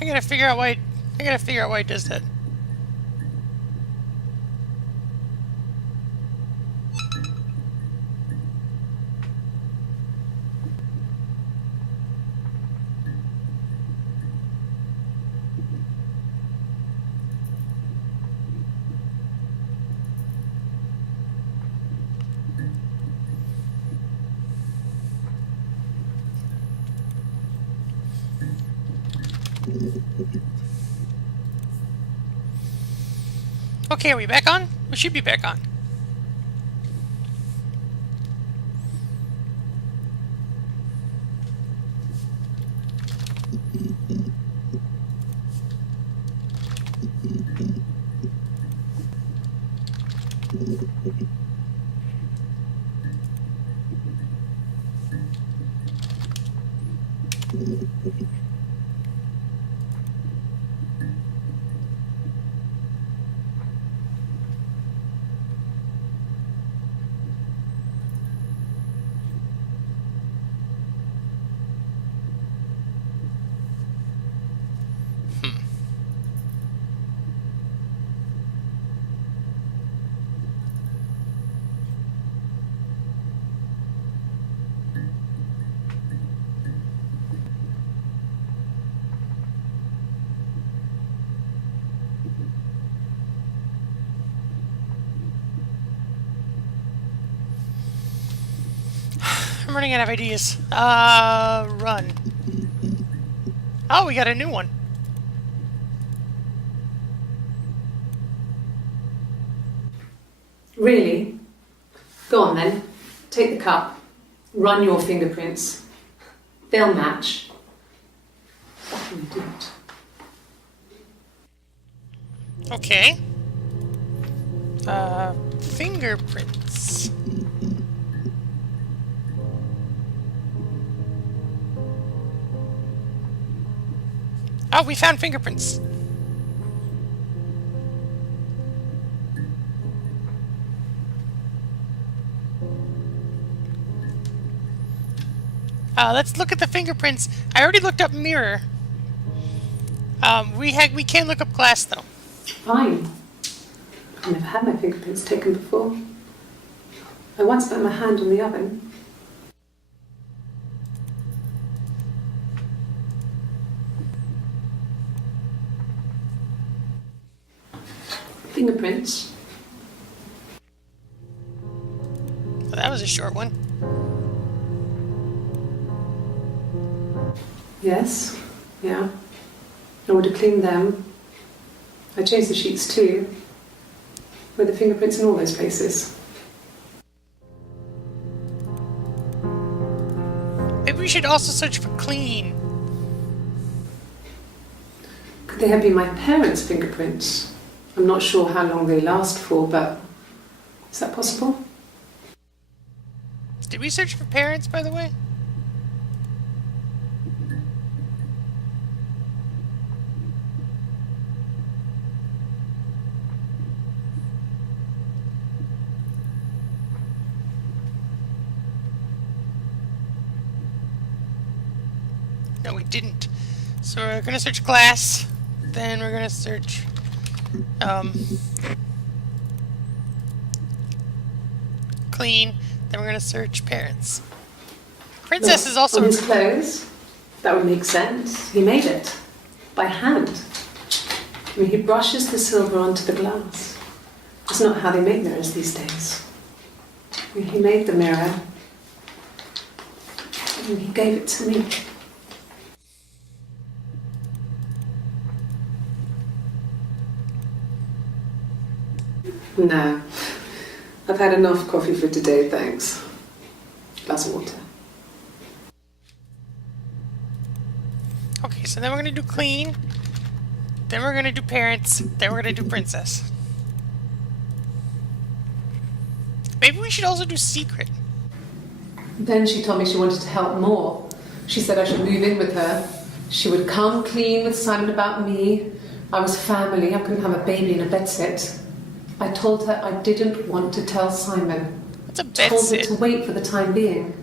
I gotta figure out why. I gotta figure out why it does that. Okay, are we back on? We should be back on. I'm running out of ideas. Run. Oh, we got a new one. Really? Go on then. Take the cup. Run your fingerprints. They'll match. What can you do it? Okay. Fingerprints. Oh, we found fingerprints. Let's look at the fingerprints. I already looked up mirror. We can look up glass though. Fine. I've never had my fingerprints taken before. I once put my hand on the oven. Fingerprints. Well, that was a short one. Yes. Yeah. I would have cleaned them. I changed the sheets too. Were the fingerprints in all those places? Maybe we should also search for clean. Could they have been my parents' fingerprints? I'm not sure how long they last for, but is that possible? Did we search for parents, by the way? No, we didn't. So we're gonna search glass. Then we're gonna search clean. Then we're gonna search parents. Princess is also on his clothes. That would make sense. He made it by hand. I mean, he brushes the silver onto the glass. That's not how they make mirrors these days. I mean, he made the mirror and he gave it to me. No. I've had enough coffee for today, thanks. Glass of water. okay. So then we're gonna do clean. Then we're gonna do parents. Then we're gonna do princess. Maybe we should also do secret. Then she told me she wanted to help more. She said I should move in with her. She would come clean with Simon about me. I was family. I couldn't have a baby in a bedsit. I told her I didn't want to tell Simon. What's a Told her bedsit? to wait for the time being.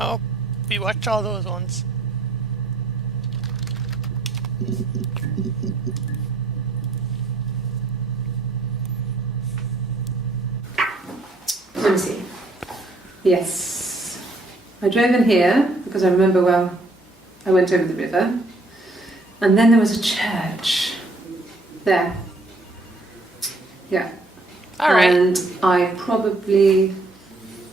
Oh, we watched all those ones. Let me see. Yes. I drove in here because I remember well I went over the river. And then there was a church. There. Yeah. All right. And I probably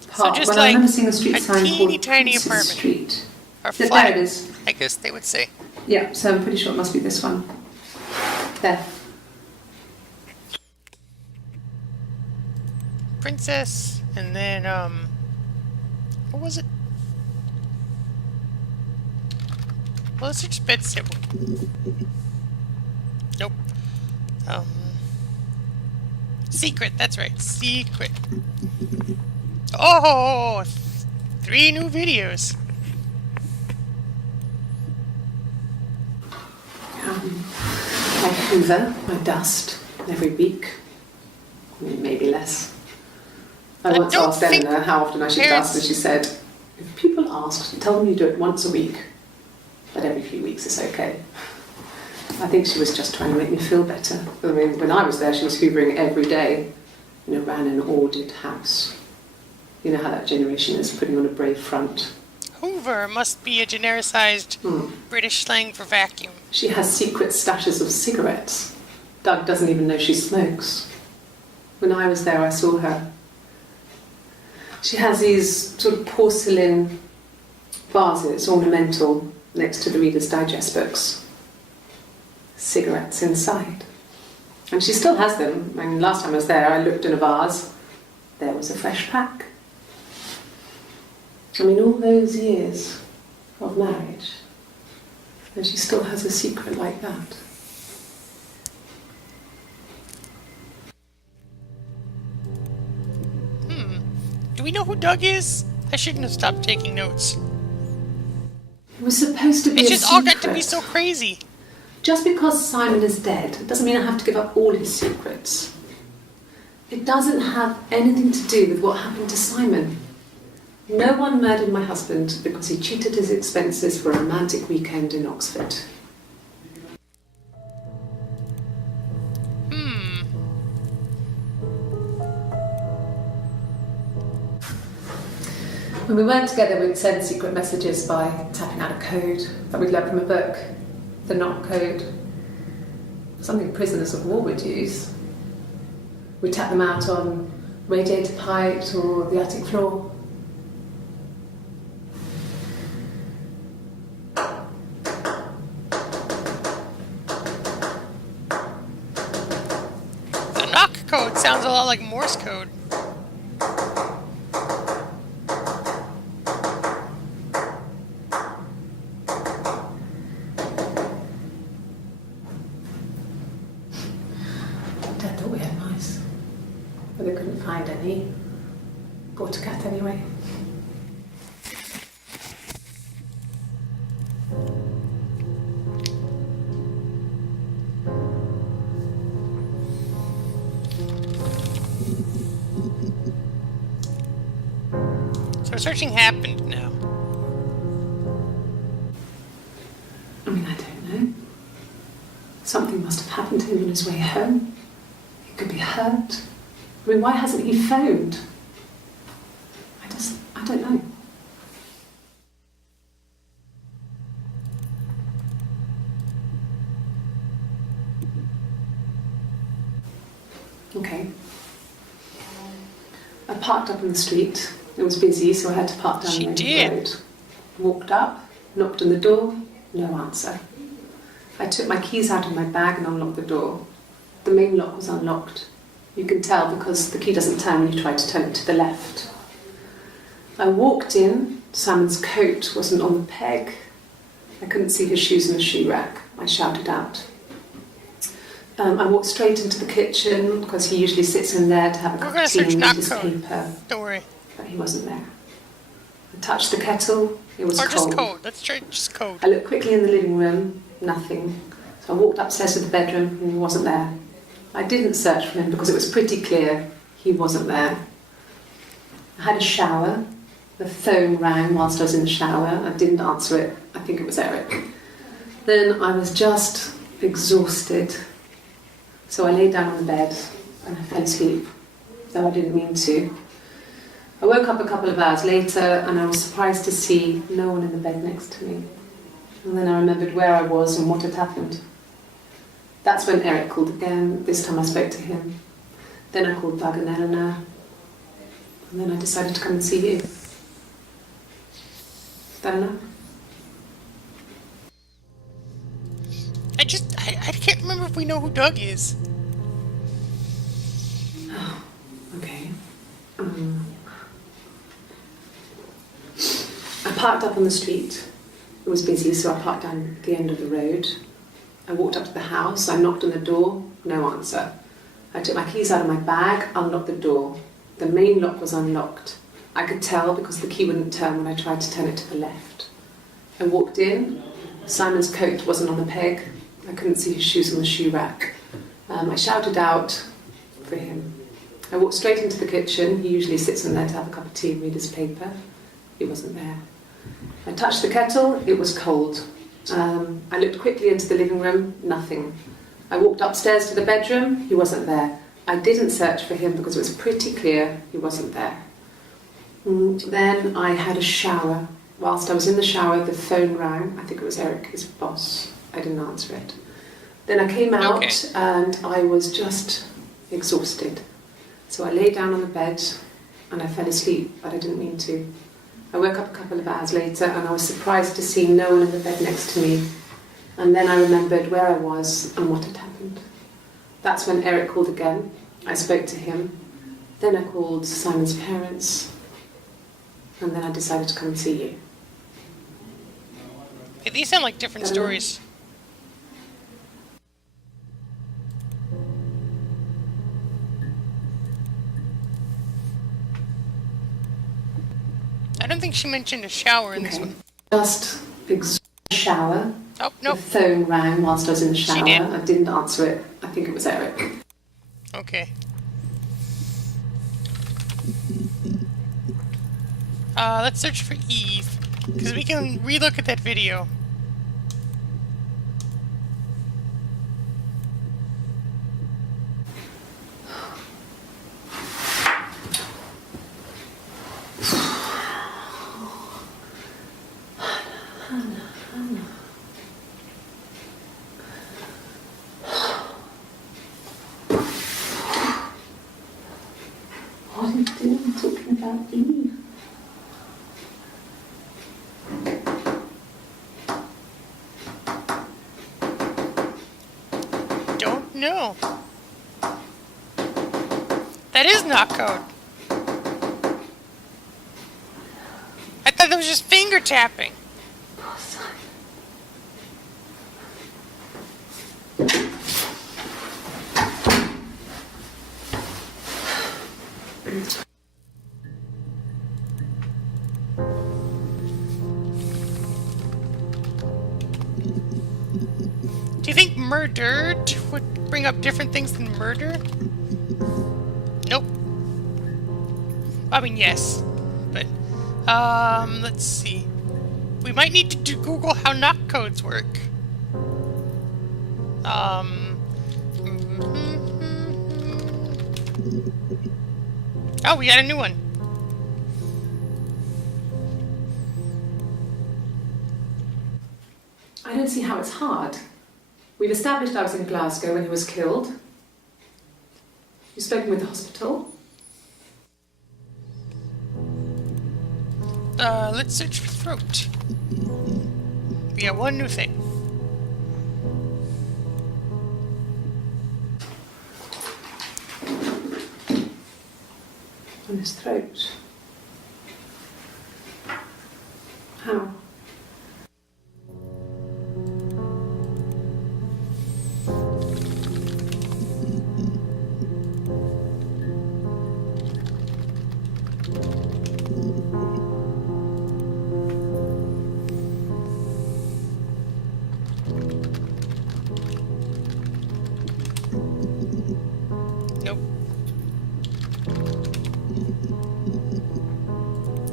parked. just I like remember seeing a street a sign teeny called tiny Princess apartment. Street. Or There flat, it is. I guess they would say. Yeah, so I'm pretty sure it must be this one. There. Princess, and then, what was it? Well, let's search bedsit. Nope. Secret, that's right, secret. Oh, 3 new videos. I hoover my dust every week. Maybe less. I once don't asked think Eleanor how often I should parents- dust, and she said, if people ask, tell them you do it once a week, but every few weeks is okay. I think she was just trying to make me feel better. I mean, when I was there, she was hoovering every day. Ran an ordered house. You know how that generation is, putting on a brave front. Hoover must be a genericized British slang for vacuum. She has secret stashes of cigarettes. Doug doesn't even know she smokes. When I was there, I saw her. She has these sort of porcelain vases, ornamental, next to the Reader's Digest books. Cigarettes inside. And she still has them. I mean, last time I was there, I looked in a vase. There was a fresh pack. I mean, all those years of marriage, and she still has a secret like that. Do we know who Doug is? I shouldn't have stopped taking notes. It was supposed to be It's a just secret. all got to be so crazy. Just because Simon is dead doesn't mean I have to give up all his secrets. It doesn't have anything to do with what happened to Simon. No one murdered my husband because he cheated his expenses for a romantic weekend in Oxford. When we weren't together, we'd send secret messages by tapping out a code that we'd learned from a book, the knock code. Something prisoners of war would use. We'd tap them out on radiator pipes or the attic floor. The knock code sounds a lot like Morse code. Dad thought we had mice, but they couldn't find any. Bought a cat anyway. So searching happened now. I mean, I don't know. Something must have happened to him on his way home. He could be hurt. I mean, why hasn't he phoned? I don't know. Okay. I parked up on the street. It was busy, so I had to park down She the main did. road. Walked up, knocked on the door, no answer. I took my keys out of my bag and unlocked the door. The main lock was unlocked. You can tell because the key doesn't turn when you try to turn it to the left. I walked in. Simon's coat wasn't on the peg. I couldn't see his shoes in the shoe rack. I shouted out. I walked straight into the kitchen because he usually sits in there to have a We're cup gonna of tea search and knock read his code. paper, Don't worry. but he wasn't there. I touched the kettle. It was Or cold. just code. Let's try just code. I looked quickly in the living room. Nothing. So I walked upstairs to the bedroom and he wasn't there. I didn't search for him because it was pretty clear he wasn't there. I had a shower. The phone rang whilst I was in the shower. I didn't answer it. I think it was Eric. Then I was just exhausted. So I lay down on the bed and I fell asleep, though I didn't mean to. I woke up a couple of hours later and I was surprised to see no one in the bed next to me. And then I remembered where I was and what had happened. That's when Eric called again. This time I spoke to him. Then I called Doug and Eleanor. And then I decided to come and see you. Is that enough? I can't remember if we know who Doug is. Oh, okay. I parked up on the street. It was busy, so I parked down the end of the road. I walked up to the house. I knocked on the door. No answer. I took my keys out of my bag, unlocked the door. The main lock was unlocked. I could tell because the key wouldn't turn when I tried to turn it to the left. I walked in. Simon's coat wasn't on the peg. I couldn't see his shoes on the shoe rack. I shouted out for him. I walked straight into the kitchen. He usually sits in there to have a cup of tea and read his paper. He wasn't there. I touched the kettle. It was cold. I looked quickly into the living room. Nothing. I walked upstairs to the bedroom. He wasn't there. I didn't search for him because it was pretty clear he wasn't there. Then I had a shower. Whilst I was in the shower, the phone rang. I think it was Eric, his boss. I didn't answer it. Then I came out and I was just exhausted. So I lay down on the bed and I fell asleep, but I didn't mean to. I woke up a couple of hours later and I was surprised to see no one in the bed next to me. And then I remembered where I was and what had happened. That's when Eric called again. I spoke to him. Then I called Simon's parents. And then I decided to come and see you. Hey, these sound like different stories. I don't think she mentioned a shower in this one. Just shower. Oh, no. The phone rang whilst I was in the shower. She did. I didn't answer it. I think it was Eric. Okay. Let's search for Eve, because we can relook at that video. What are you doing talking about Eve? Don't know. That is not code. I thought that was just finger tapping. Poor Simon. Do you think murdered would bring up different things than murder? Nope. I mean, yes. But, let's see. We might need to Google how knock codes work. Oh, we got a new one. I don't see how it's hard. We've established I was in Glasgow when he was killed. You've spoken with the hospital. Let's search for throat. We got one new thing. On his throat. How? Nope.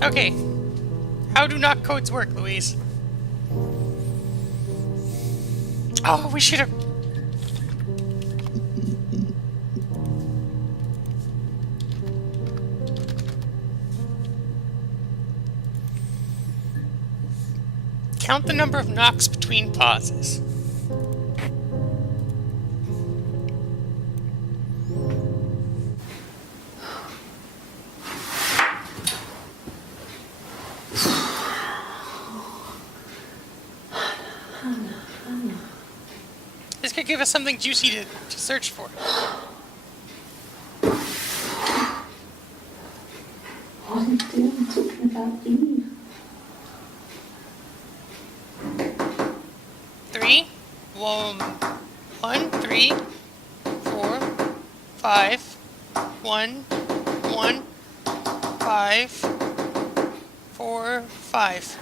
Okay. How do knock codes work, Louise? Oh, we should have... Count the number of knocks between pauses. This could give us something juicy to search for. What are you doing talking about Eve? 3, 1, 3, 4, 5, 1, 1, 5, 4, 5.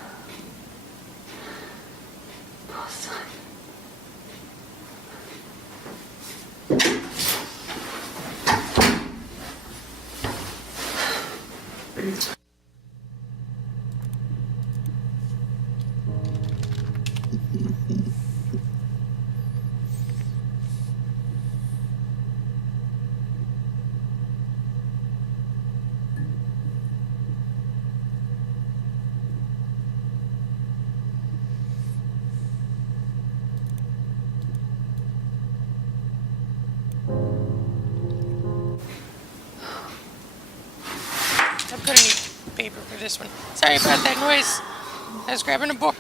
I'm gonna need paper for this one. Sorry about that noise. I was grabbing a book.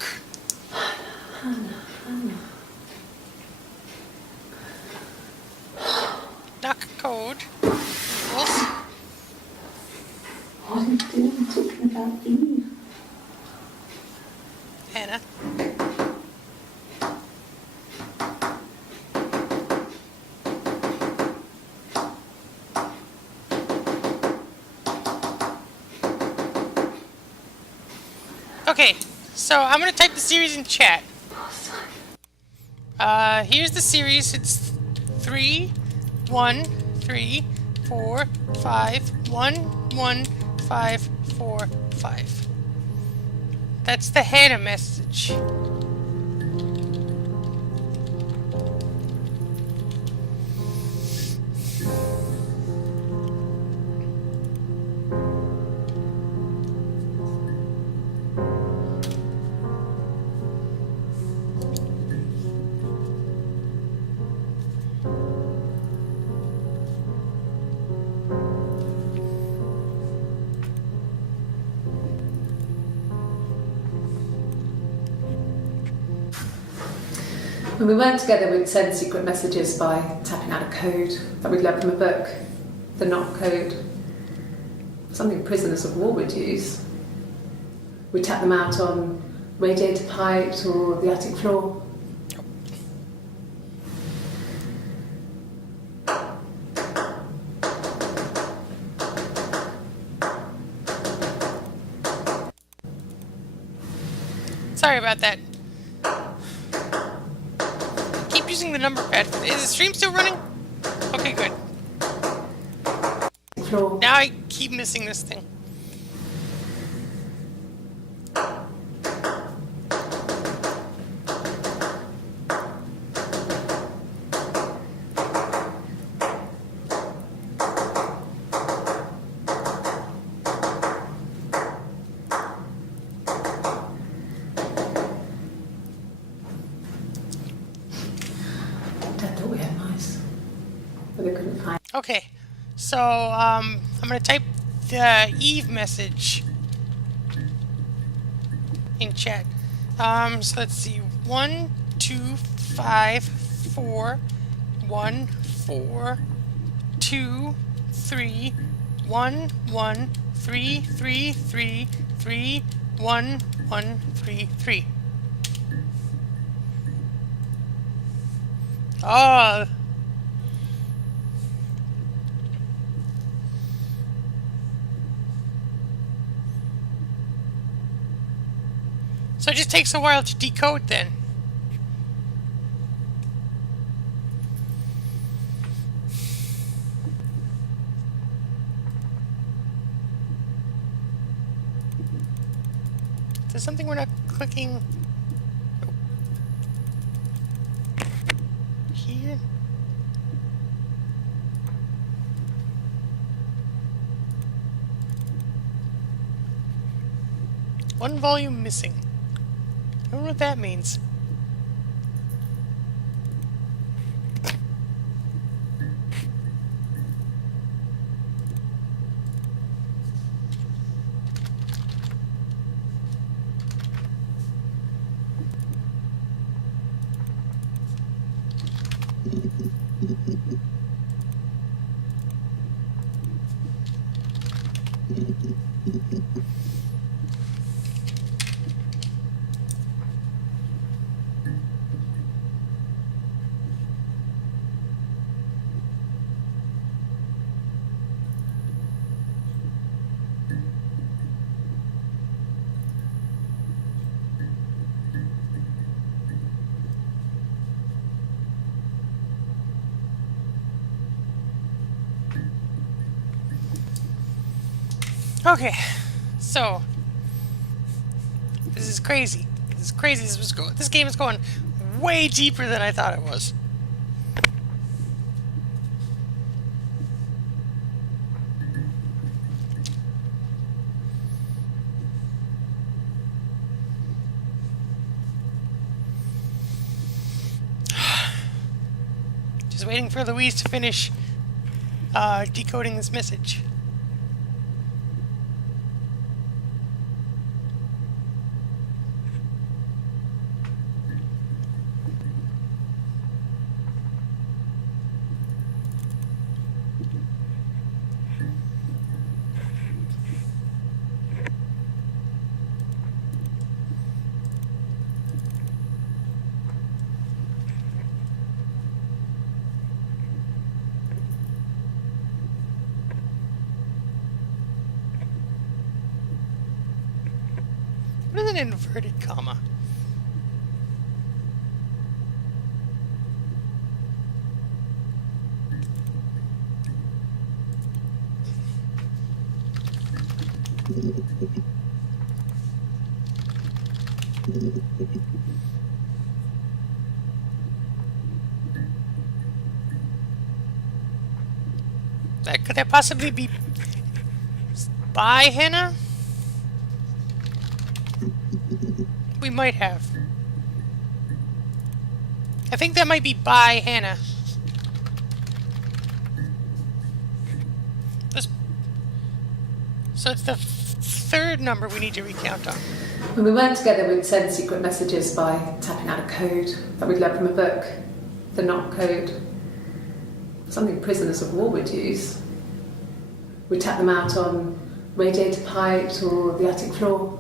Knock code equals... What are you doing talking about Eve? Hannah. Okay, so I'm gonna type the series in chat. Here's the series. It's 3, 1, 3, 4, 5, 1, 1, 5, 4, 5. That's the Hannah message. When we weren't together, we'd send secret messages by tapping out a code that we'd learned from a book, the knock code. Something prisoners of war would use. We'd tap them out on radiator pipes or the attic floor. Sorry about that. Keep using the number pad. Is the stream still running? Okay, good. Floor. Now I keep missing this thing. Dad thought we had mice, but they couldn't find. Okay, so I'm gonna type the Eve message in chat. So let's see, 1, 2, 5, 4, 1, 4, 2, 3, 1, 1, 3, 3, 3, 3, 1, 1, 3, 3. Oh. So it just takes a while to decode then. There's something we're not clicking. Oh. Here. One volume missing. I don't know what that means. Okay, so this is crazy. This is crazy. This game is going way deeper than I thought it was. Just waiting for Louise to finish decoding this message. What is an inverted comma? Could that possibly be by Hannah? We might have. I think that might be by Hannah. So it's the third number we need to recount on. When we weren't together, we'd send secret messages by tapping out a code that we'd learned from a book. The knock code. Something prisoners of war would use. We'd tap them out on radiator pipes or the attic floor.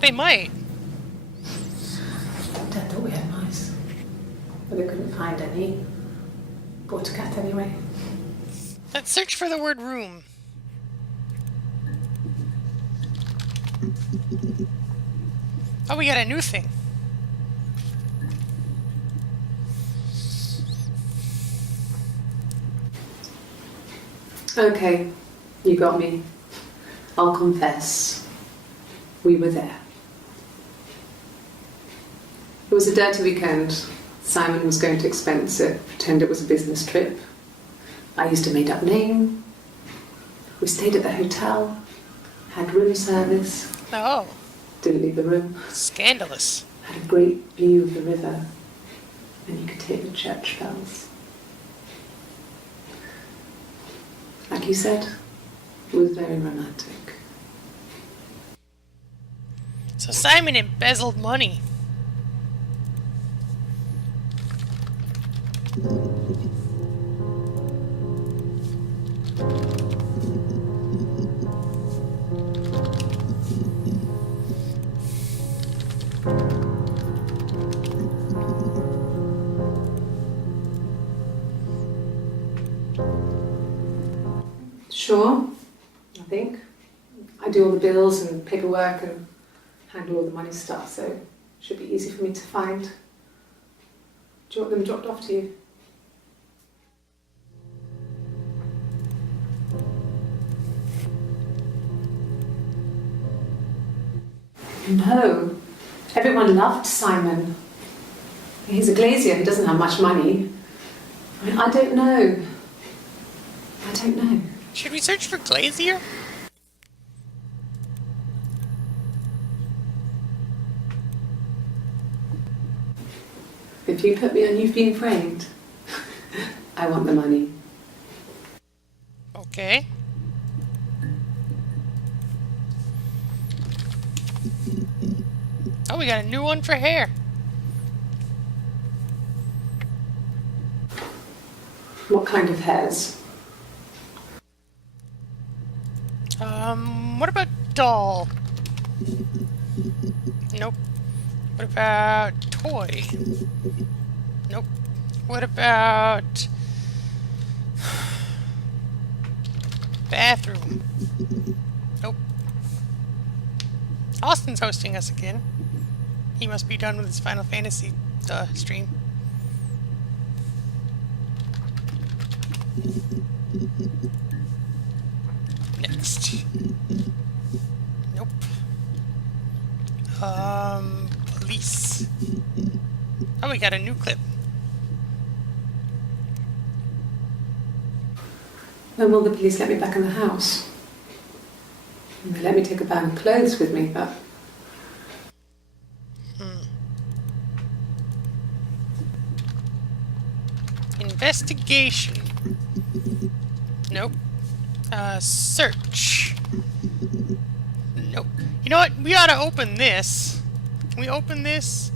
They might. Dad thought we had mice, but they couldn't find any. Bought a cat anyway. Let's search for the word room. Oh, we got a new thing. Okay, you got me. I'll confess. We were there. It was a dirty weekend. Simon was going to expense it, pretend it was a business trip. I used a made-up name. We stayed at the hotel, had room service. Oh, Didn't leave the room. scandalous. Had a great view of the river, and you could hear the church bells. Like you said, it was very romantic. So Simon embezzled money. Sure, I think. I do all the bills and paperwork and handle all the money stuff, so it should be easy for me to find. Do you want them dropped off to you? No. Everyone loved Simon. He's a glazier, he doesn't have much money. I mean, I don't know. I don't know. Should we search for Glazier? If you put me on You've Been Framed, I want the money. Okay. Oh, we got a new one for hair. What kind of hairs? What about doll? Nope. What about toy? Nope. What about bathroom? Nope. Austin's hosting us again. He must be done with his Final Fantasy stream. Next. Nope. Police. Oh, we got a new clip. When will the police let me back in the house? They let me take a bag of clothes with me, but... Investigation. Nope. Search. Nope. You know what? We ought to open this. Can we open this?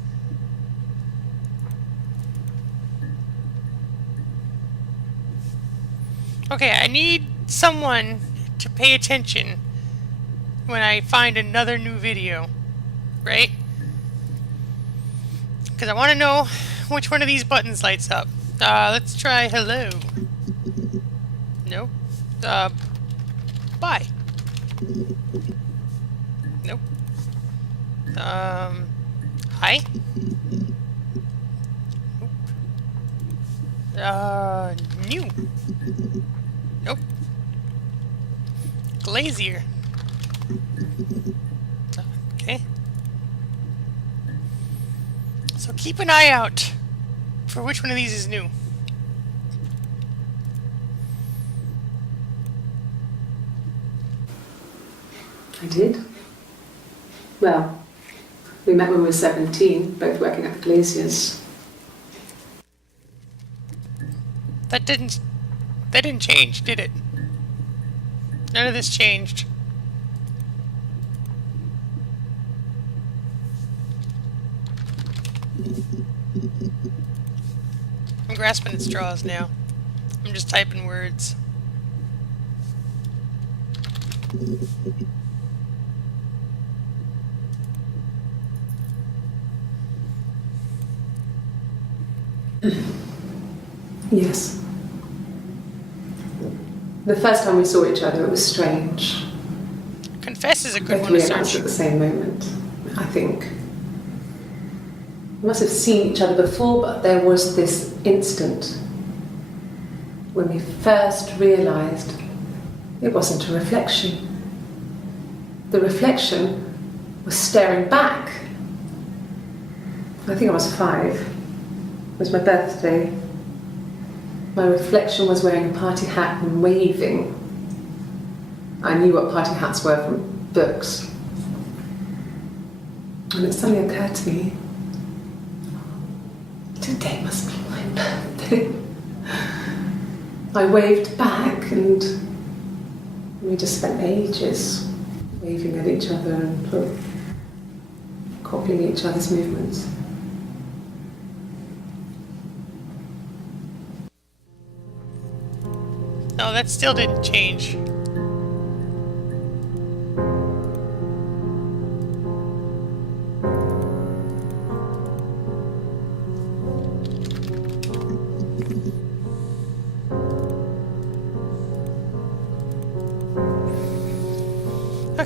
Okay, I need someone to pay attention when I find another new video. Right? Because I want to know which one of these buttons lights up. Let's try hello. Nope. Bye. Nope. Hi. Nope. New. Nope. Glazier. Okay. So keep an eye out for which one of these is new. I did. Well, we met when we were 17, both working at the Glaziers. That didn't change, did it? None of this changed. I'm grasping at straws now. I'm just typing words. Yes. The first time we saw each other, it was strange. Confess is a good Both one to realised search. at the same moment, I think. We must have seen each other before, but there was this instant when we first realised it wasn't a reflection. The reflection was staring back. I think I was 5. It was my birthday. My reflection was wearing a party hat and waving. I knew what party hats were from books. And it suddenly occurred to me, today must be my birthday. I waved back and we just spent ages waving at each other and sort of copying each other's movements. No, that still didn't change.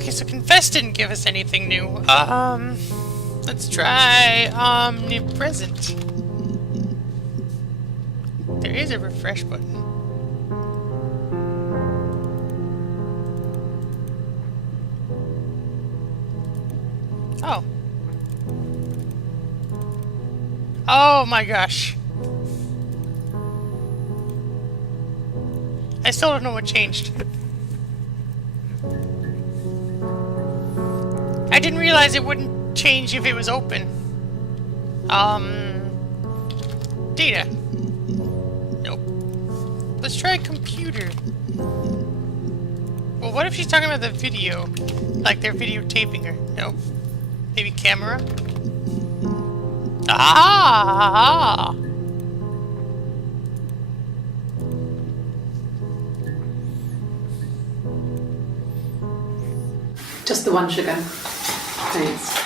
Okay, so confess didn't give us anything new. Let's try omnipresent. There is a refresh button. Oh. Oh my gosh. I still don't know what changed. I didn't realize it wouldn't change if it was open. Data. Nope. Let's try computer. Well, what if she's talking about the video? Like they're videotaping her. Nope. Maybe camera? Ah! Just the one sugar. Thanks.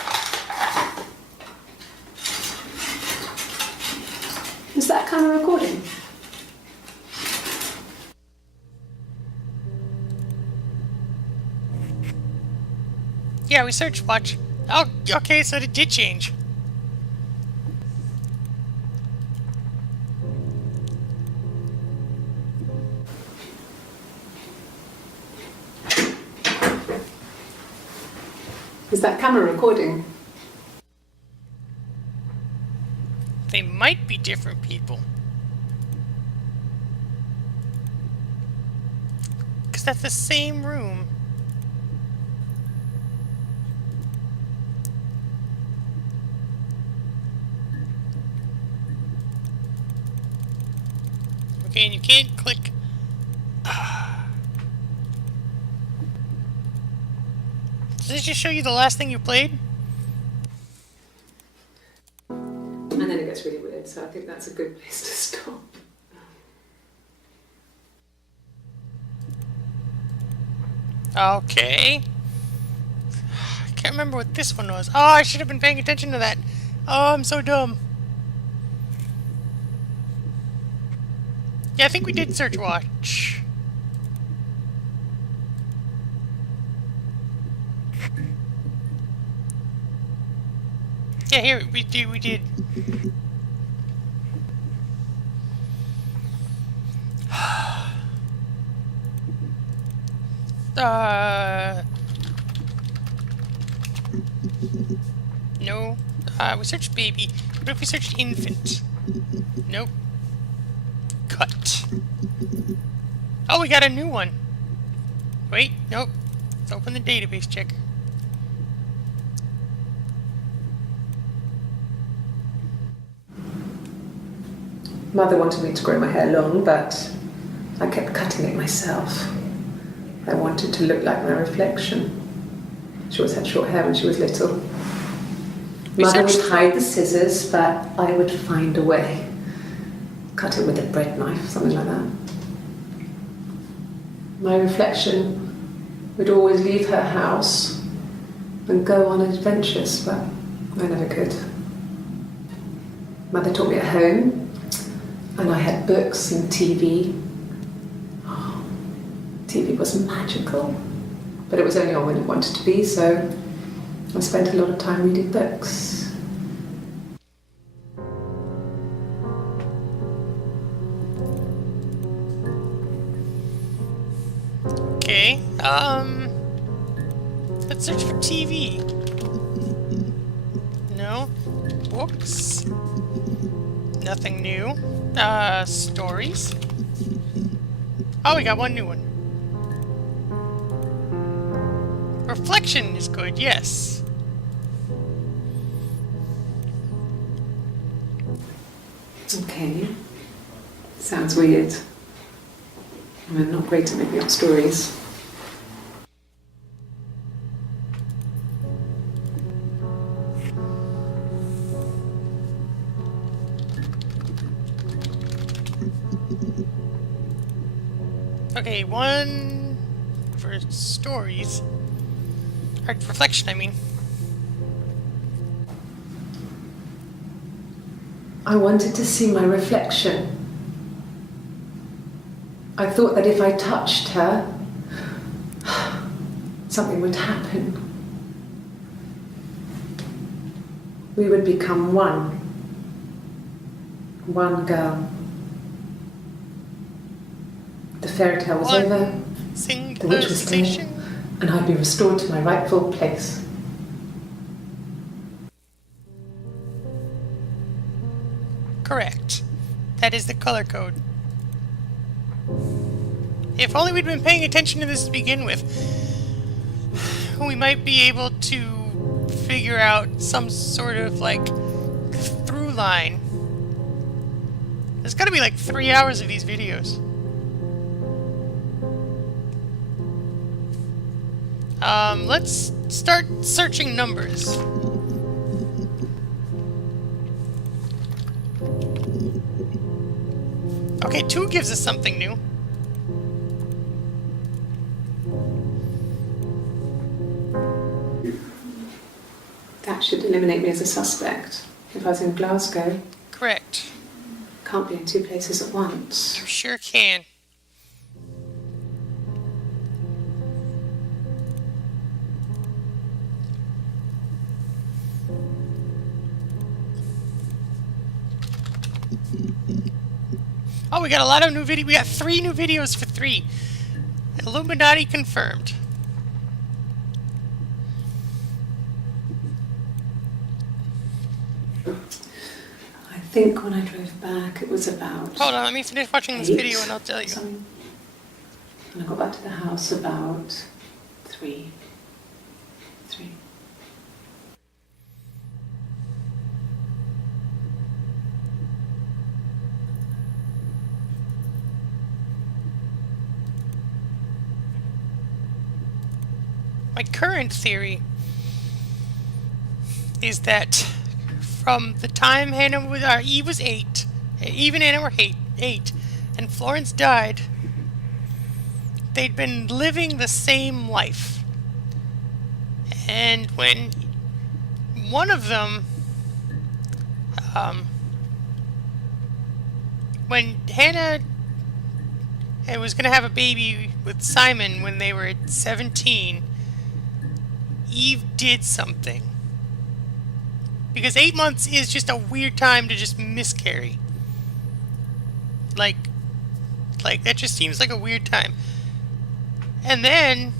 Is that camera recording? Yeah, we searched watch. Oh, okay, so it did change. Is that camera recording? They might be different people. Because that's the same room. Okay, and you can't click. Does this just show you the last thing you played? And then it gets really weird, so I think that's a good place to stop. Okay. I can't remember what this one was. Oh, I should have been paying attention to that. Oh, I'm so dumb. Yeah, I think we did search watch. Yeah, here we did. No. We searched baby. What if we searched infant? Nope. Cut. Oh, we got a new one. Wait, nope. Let's open the database checker. Mother wanted me to grow my hair long, but I kept cutting it myself. I wanted to look like my reflection. She always had short hair when she was little. Mother would hide the scissors, but I would find a way. Cut it with a bread knife, something like that. My reflection would always leave her house and go on adventures, but I never could. Mother taught me at home, and I had books and TV. Oh, TV was magical, but it was only on when it wanted to be, so I spent a lot of time reading books. Okay, let's search for TV. No. Books. Nothing new. Stories. Oh, we got one new one. Reflection is good, yes. Okay. Sounds weird. I'm not great at making up stories. Okay, one for stories. Or reflection, I mean. I wanted to see my reflection. I thought that if I touched her, something would happen. We would become one. One girl. The fairy tale was over, the witch was dead, Synchronization. and I'd be restored to my rightful place. Correct. That is the color code. If only we'd been paying attention to this to begin with, we might be able to figure out some sort of, like, through line. There's gotta be like 3 hours of these videos. Let's start searching numbers. Okay, 2 gives us something new. That should eliminate me as a suspect. If I was in Glasgow, Correct. can't be in 2 places at once. You sure can. Oh, we got a lot of new videos. We got 3 new videos for 3. Illuminati confirmed. I think when I drove back, it was about. Hold on, let me finish watching this 8, video and I'll tell you. something. And I got back to the house about 3. My current theory is that from the time Eve was 8, Eve and Hannah were 8, and Florence died, they'd been living the same life. And when one of them, when Hannah was going to have a baby with Simon when they were 17, Eve did something. Because 8 months is just a weird time to just miscarry. Like that just seems like a weird time. And then,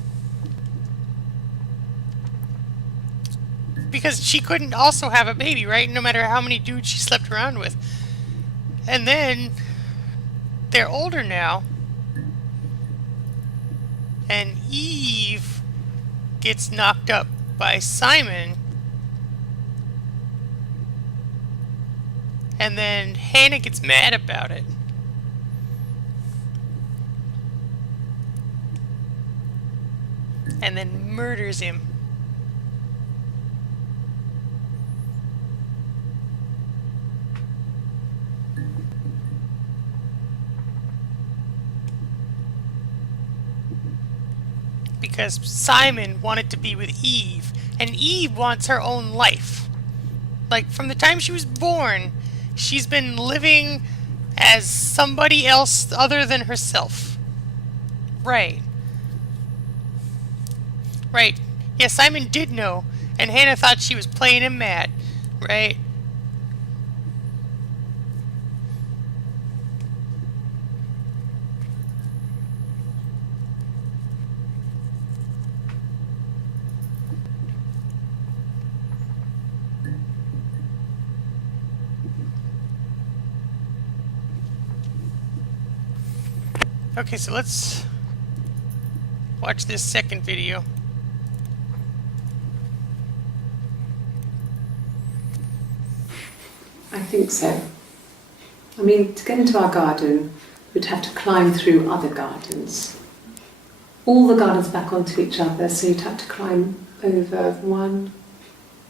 because she couldn't also have a baby, right? No matter how many dudes she slept around with. And then, they're older now. And Eve gets knocked up by Simon. And then Hannah gets mad about it. And then murders him. Because Simon wanted to be with Eve, and Eve wants her own life. Like, from the time she was born, she's been living as somebody else other than herself. Right. Right. Yeah, Simon did know, and Hannah thought she was playing him mad. Right? Okay, so let's watch this second video. I think so. I mean, to get into our garden, we'd have to climb through other gardens. All the gardens back onto each other, so you'd have to climb over 1,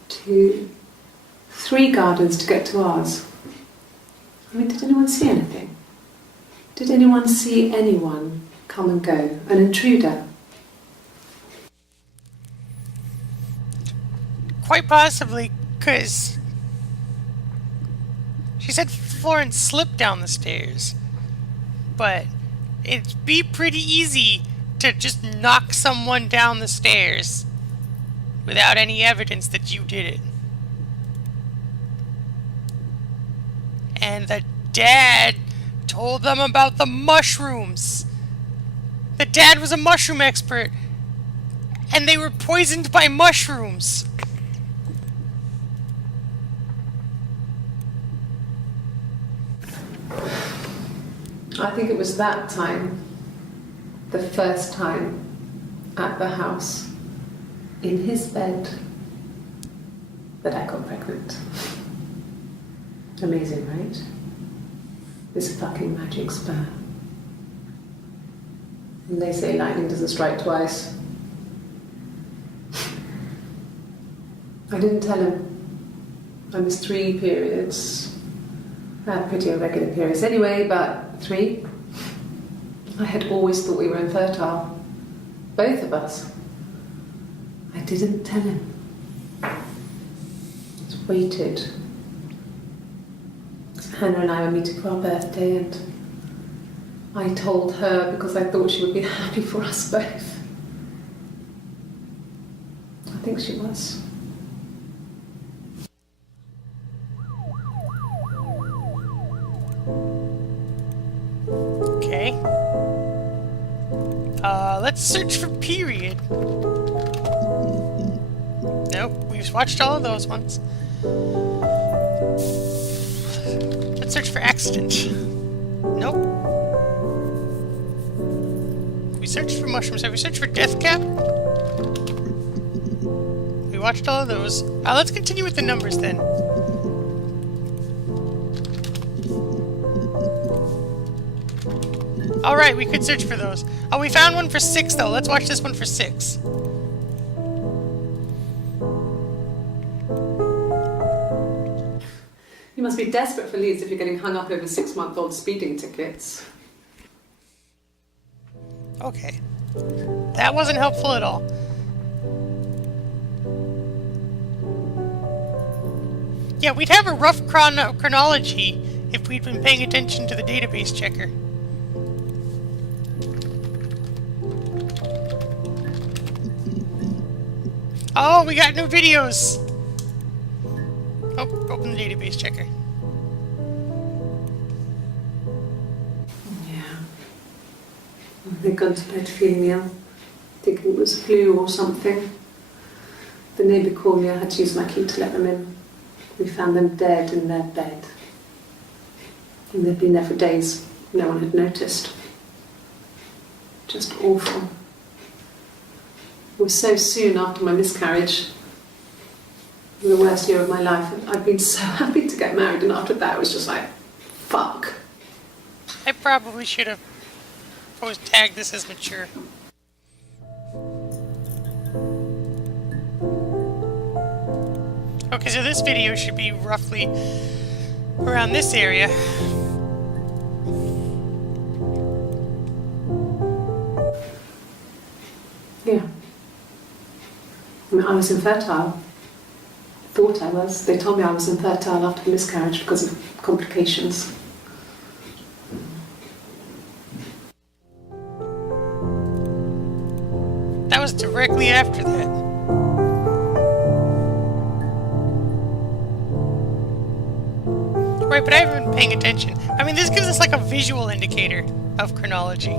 2, 3 gardens to get to ours. I mean, did anyone see anything? Did anyone see anyone come and go? An intruder? Quite possibly, because she said Florence slipped down the stairs. But it'd be pretty easy to just knock someone down the stairs without any evidence that you did it. And the dad told them about the mushrooms. The dad was a mushroom expert, and they were poisoned by mushrooms. I think it was that time, the first time at the house, in his bed, that I got pregnant. Amazing, right? This fucking magic sperm. And they say lightning doesn't strike twice. I didn't tell him. I missed 3 periods. I had pretty irregular periods anyway, but 3. I had always thought we were infertile. Both of us. I didn't tell him. Just waited. Hannah and I were meeting for our birthday, and I told her because I thought she would be happy for us both. I think she was. Okay. Let's search for period. Nope, we've watched all of those ones. Let's search for accident. Nope. We searched for mushrooms. Have we searched for death cap? We watched all of those. Let's continue with the numbers then. Alright, we could search for those. Oh, we found one for 6 though. Let's watch this one for 6. You must be desperate for leads if you're getting hung up over 6-month-old speeding tickets. Okay. That wasn't helpful at all. Yeah, we'd have a rough chronology if we'd been paying attention to the database checker. Oh, we got new videos! Oh, open the database checker. Yeah. They'd gone to bed feeling ill, thinking it was flu or something. The neighbour called me, I had to use my key to let them in. We found them dead in their bed. And they'd been there for days. No one had noticed. Just awful. It was so soon after my miscarriage. The worst year of my life. I'd been so happy to get married, and after that it was just like, fuck. I probably should have tagged this as mature. Okay, so this video should be roughly around this area. Yeah. I mean, I was infertile. Thought I was. They told me I was infertile after the miscarriage because of complications. That was directly after that. Right, but I haven't been paying attention. I mean, this gives us like a visual indicator of chronology.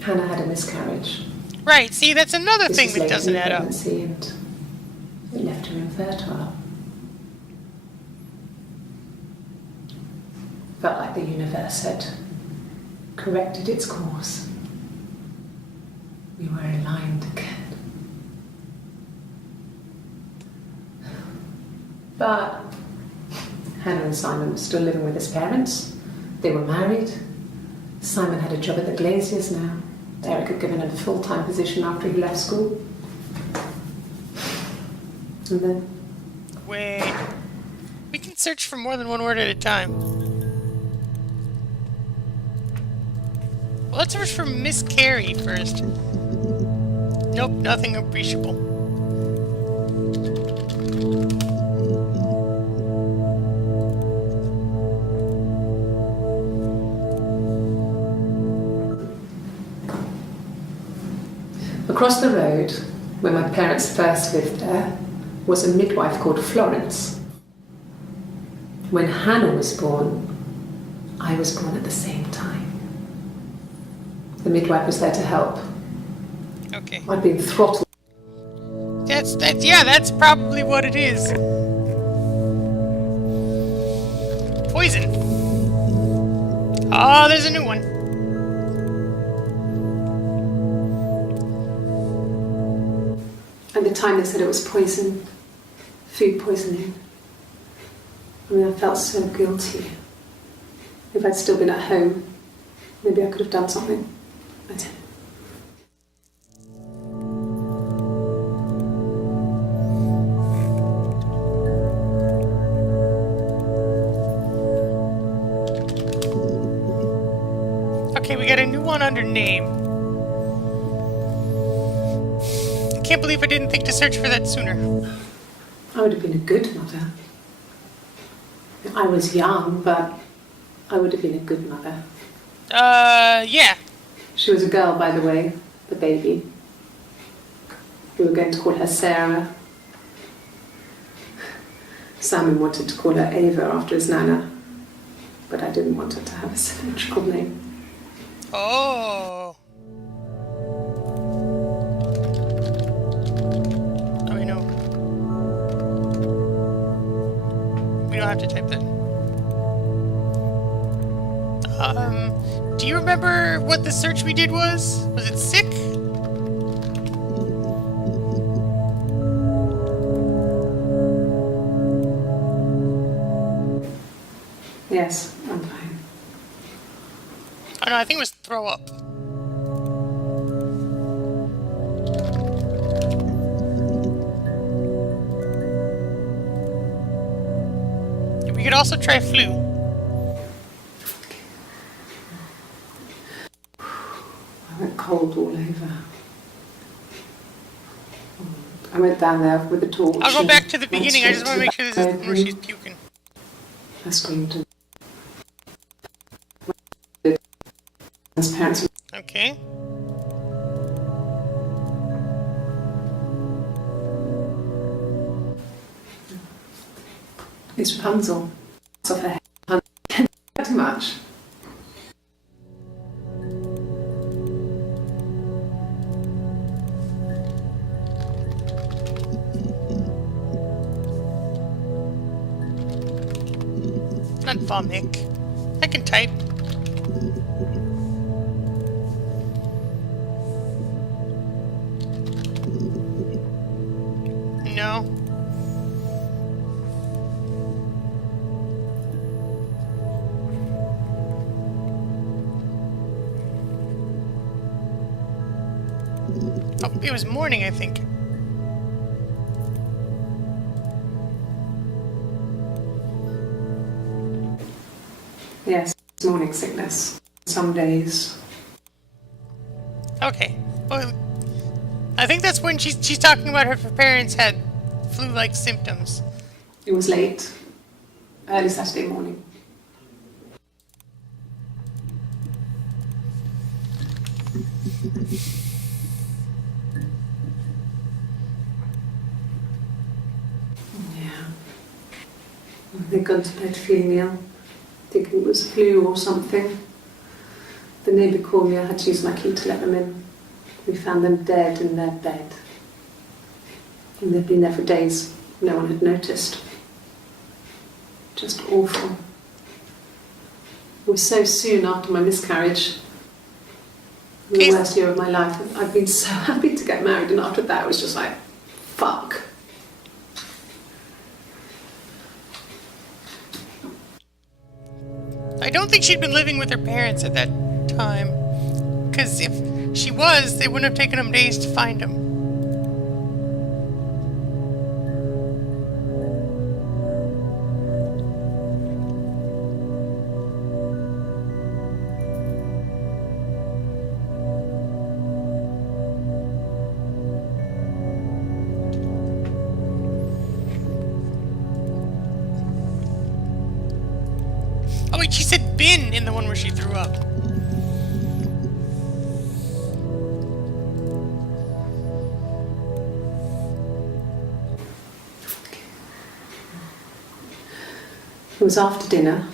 Hannah had a miscarriage. Right, see, that's another This thing was that late doesn't in the add up. pregnancy, and it left her infertile. Felt like the universe had corrected its course. We were aligned again. But Hannah and Simon were still living with his parents. They were married. Simon had a job at the Glaziers now. Eric had given him a full-time position after he left school. And then... Wait. We can search for more than one word at a time. Well, let's search for Miss Carey first. Nope, nothing appreciable. Across the road, where my parents first lived there, was a midwife called Florence. When Hannah was born, I was born at the same time. The midwife was there to help. Okay. I'd been throttled. That's probably what it is. Poison. Oh, there's a new one. At the time they said it was poison, food poisoning. I mean, I felt so guilty. If I'd still been at home, maybe I could have done something. I didn't. Okay, we got a new one under name. I can't believe I didn't think to search for that sooner. I would have been a good mother. I was young, but I would have been a good mother. Yeah. She was a girl, by the way, the baby. We were going to call her Sarah. Simon wanted to call her Ava after his nana, but I didn't want her to have a symmetrical name. Oh. Oh, we know. We don't have to type that. Do you remember what the search we did was? Was it sick? Yes, I'm fine. Oh no, I think it was throw up. We could also try flu. I went cold all over. I went down there with the torch. I'll go and back to the went beginning. I just straight want to make sure this is the where she's puking. I screamed. His parents. Okay. It's Rapunzel. It's off her head. Too much. Not vomit. I can type. No. Oh, it was morning, I think. Yes, morning sickness. Some days. Okay. Well, I think that's when she's talking about her parents had flu-like symptoms. It was late. Early Saturday morning. Yeah. They'd gone to bed feeling ill, thinking it was flu or something. The neighbour called me, I had to use my key to let them in. We found them dead in their bed. And they'd been there for days. No one had noticed. Just awful. It was so soon after my miscarriage. The worst year of my life. I'd been so happy to get married, and after that it was just like, fuck. I don't think she'd been living with her parents at that time. Because if she was, they wouldn't have taken them days to find him. Oh wait, she said bin in the one where she threw up. It was after dinner.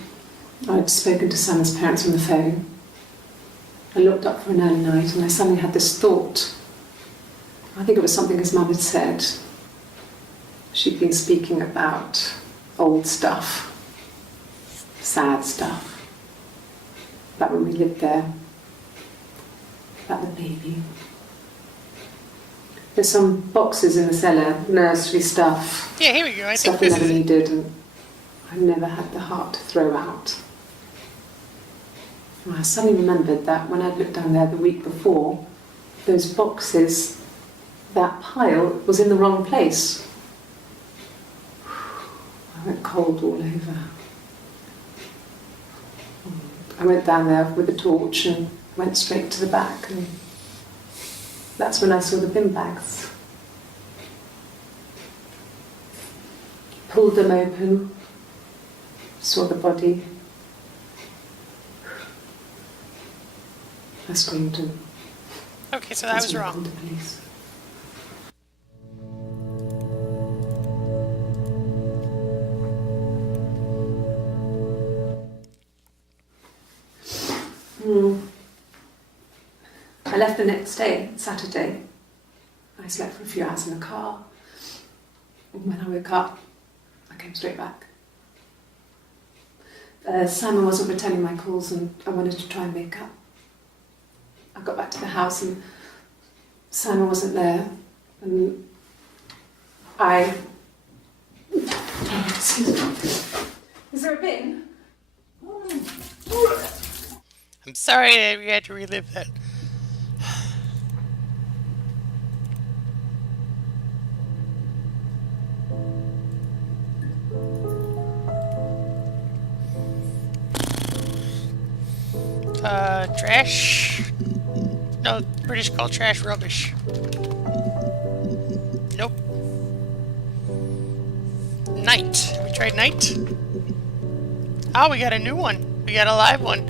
I'd spoken to Sam's parents on the phone. I looked up for an early night and I suddenly had this thought. I think it was something his mum had said. She'd been speaking about old stuff, sad stuff, about when we lived there, about the baby. There's some boxes in the cellar, nursery stuff, Yeah, here we go. I think stuff we this never is it. needed and I never had the heart to throw out. And I suddenly remembered that when I'd looked down there the week before, those boxes, that pile was in the wrong place. I went cold all over. I went down there with a torch and went straight to the back, and that's when I saw the bin bags. Pulled them open, saw the body. I screamed and Okay, so that was called wrong. the police. I left the next day, Saturday. I slept for a few hours in the car. And when I woke up, I came straight back. Simon wasn't returning my calls and I wanted to try and make up. I got back to the house and Simon wasn't there. And I... Excuse me. Is there a bin? I'm sorry that we had to relive that. Trash? No, British call trash rubbish. Nope. Night. We tried night? Oh, we got a new one. We got a live one.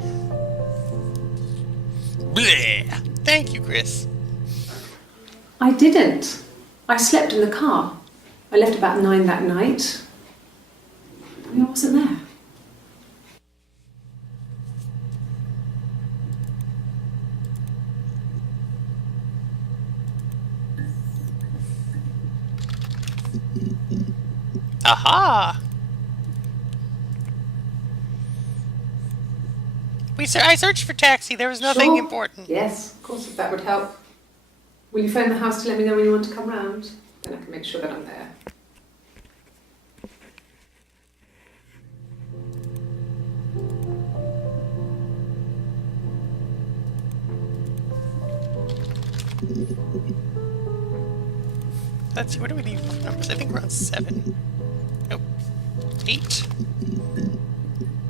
Bleh. Thank you, Chris. I didn't. I slept in the car. I left about 9 that night. I wasn't there. Aha! I searched for taxi. There was nothing Sure. important. Yes, of course, if that would help. Will you phone the house to let me know when you want to come round? Then I can make sure that I'm there. Let's see, where do we leave numbers? I think we're on 7. Nope. 8.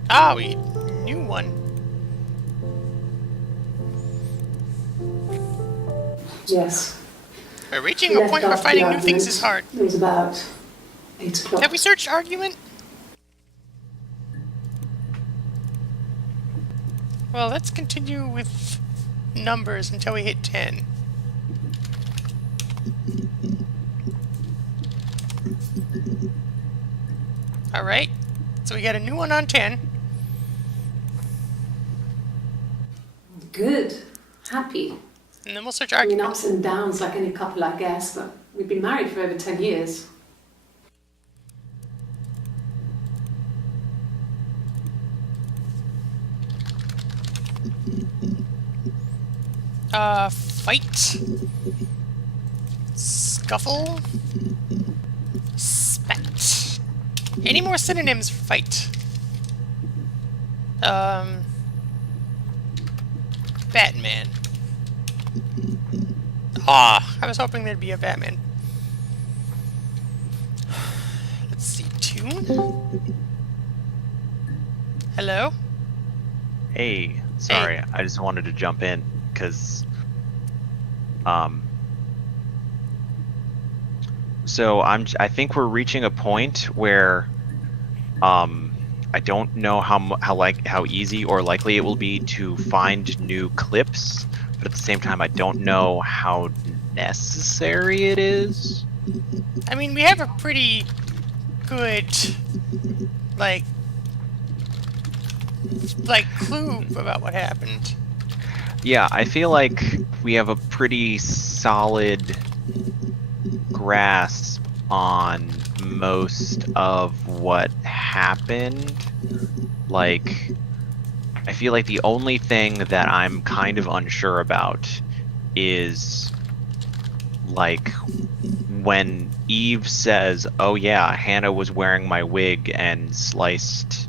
Ah, we knew one. Yes. We're reaching We a left point where after the finding new things argument. is hard. It was about 8 o'clock. Have we searched argument? Well, let's continue with numbers until we hit 10. Alright, so we got a new one on 10. Good. Happy. And then we'll search I mean, argument. ups and downs like any couple, I guess, but we've been married for over 10 years. Fight. Scuffle. Spat. Any more synonyms for fight? Batman. Ah, I was hoping there'd be a Batman. Let's see, tune? Hello? Hey, sorry, I just wanted to jump in because, so I think we're reaching a point where, I don't know how easy or likely it will be to find new clips, but at the same time, I don't know how necessary it is. I mean, we have a pretty good, like, like clue about what happened. Yeah, I feel like we have a pretty solid grasp on most of what happened. Like, I feel like the only thing that I'm kind of unsure about is, like, when Eve says, "Oh yeah, Hannah was wearing my wig and sliced,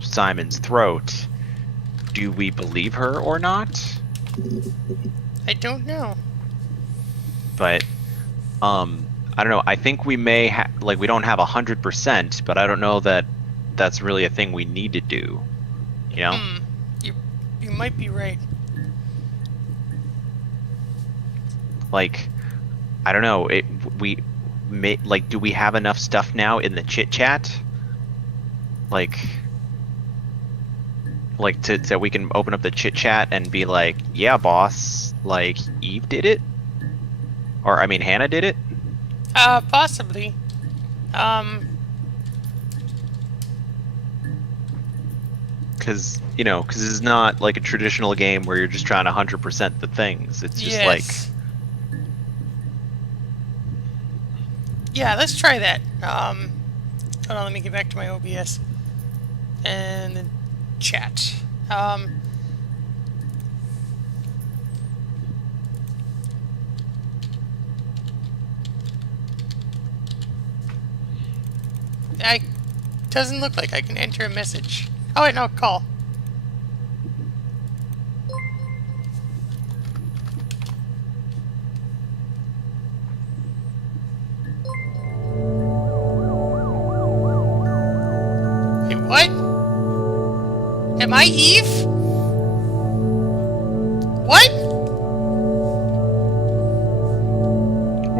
Simon's throat." Do we believe her or not? I don't know. But I don't know. I think we may we don't have 100%, but I don't know that that's really a thing we need to do. You know? You might be right. Like, I don't know. Do we have enough stuff now in the chit chat? Like so we can open up the chit chat and be like, yeah, boss, like Eve did it, or I mean Hannah did it. Possibly. Because this is not like a traditional game where you're just trying to 100% the things. It's just like, yeah, let's try that. Hold on, let me get back to my OBS and then chat. Doesn't look like I can enter a message. Oh wait, no, call. Wait, what? Am I Eve? What?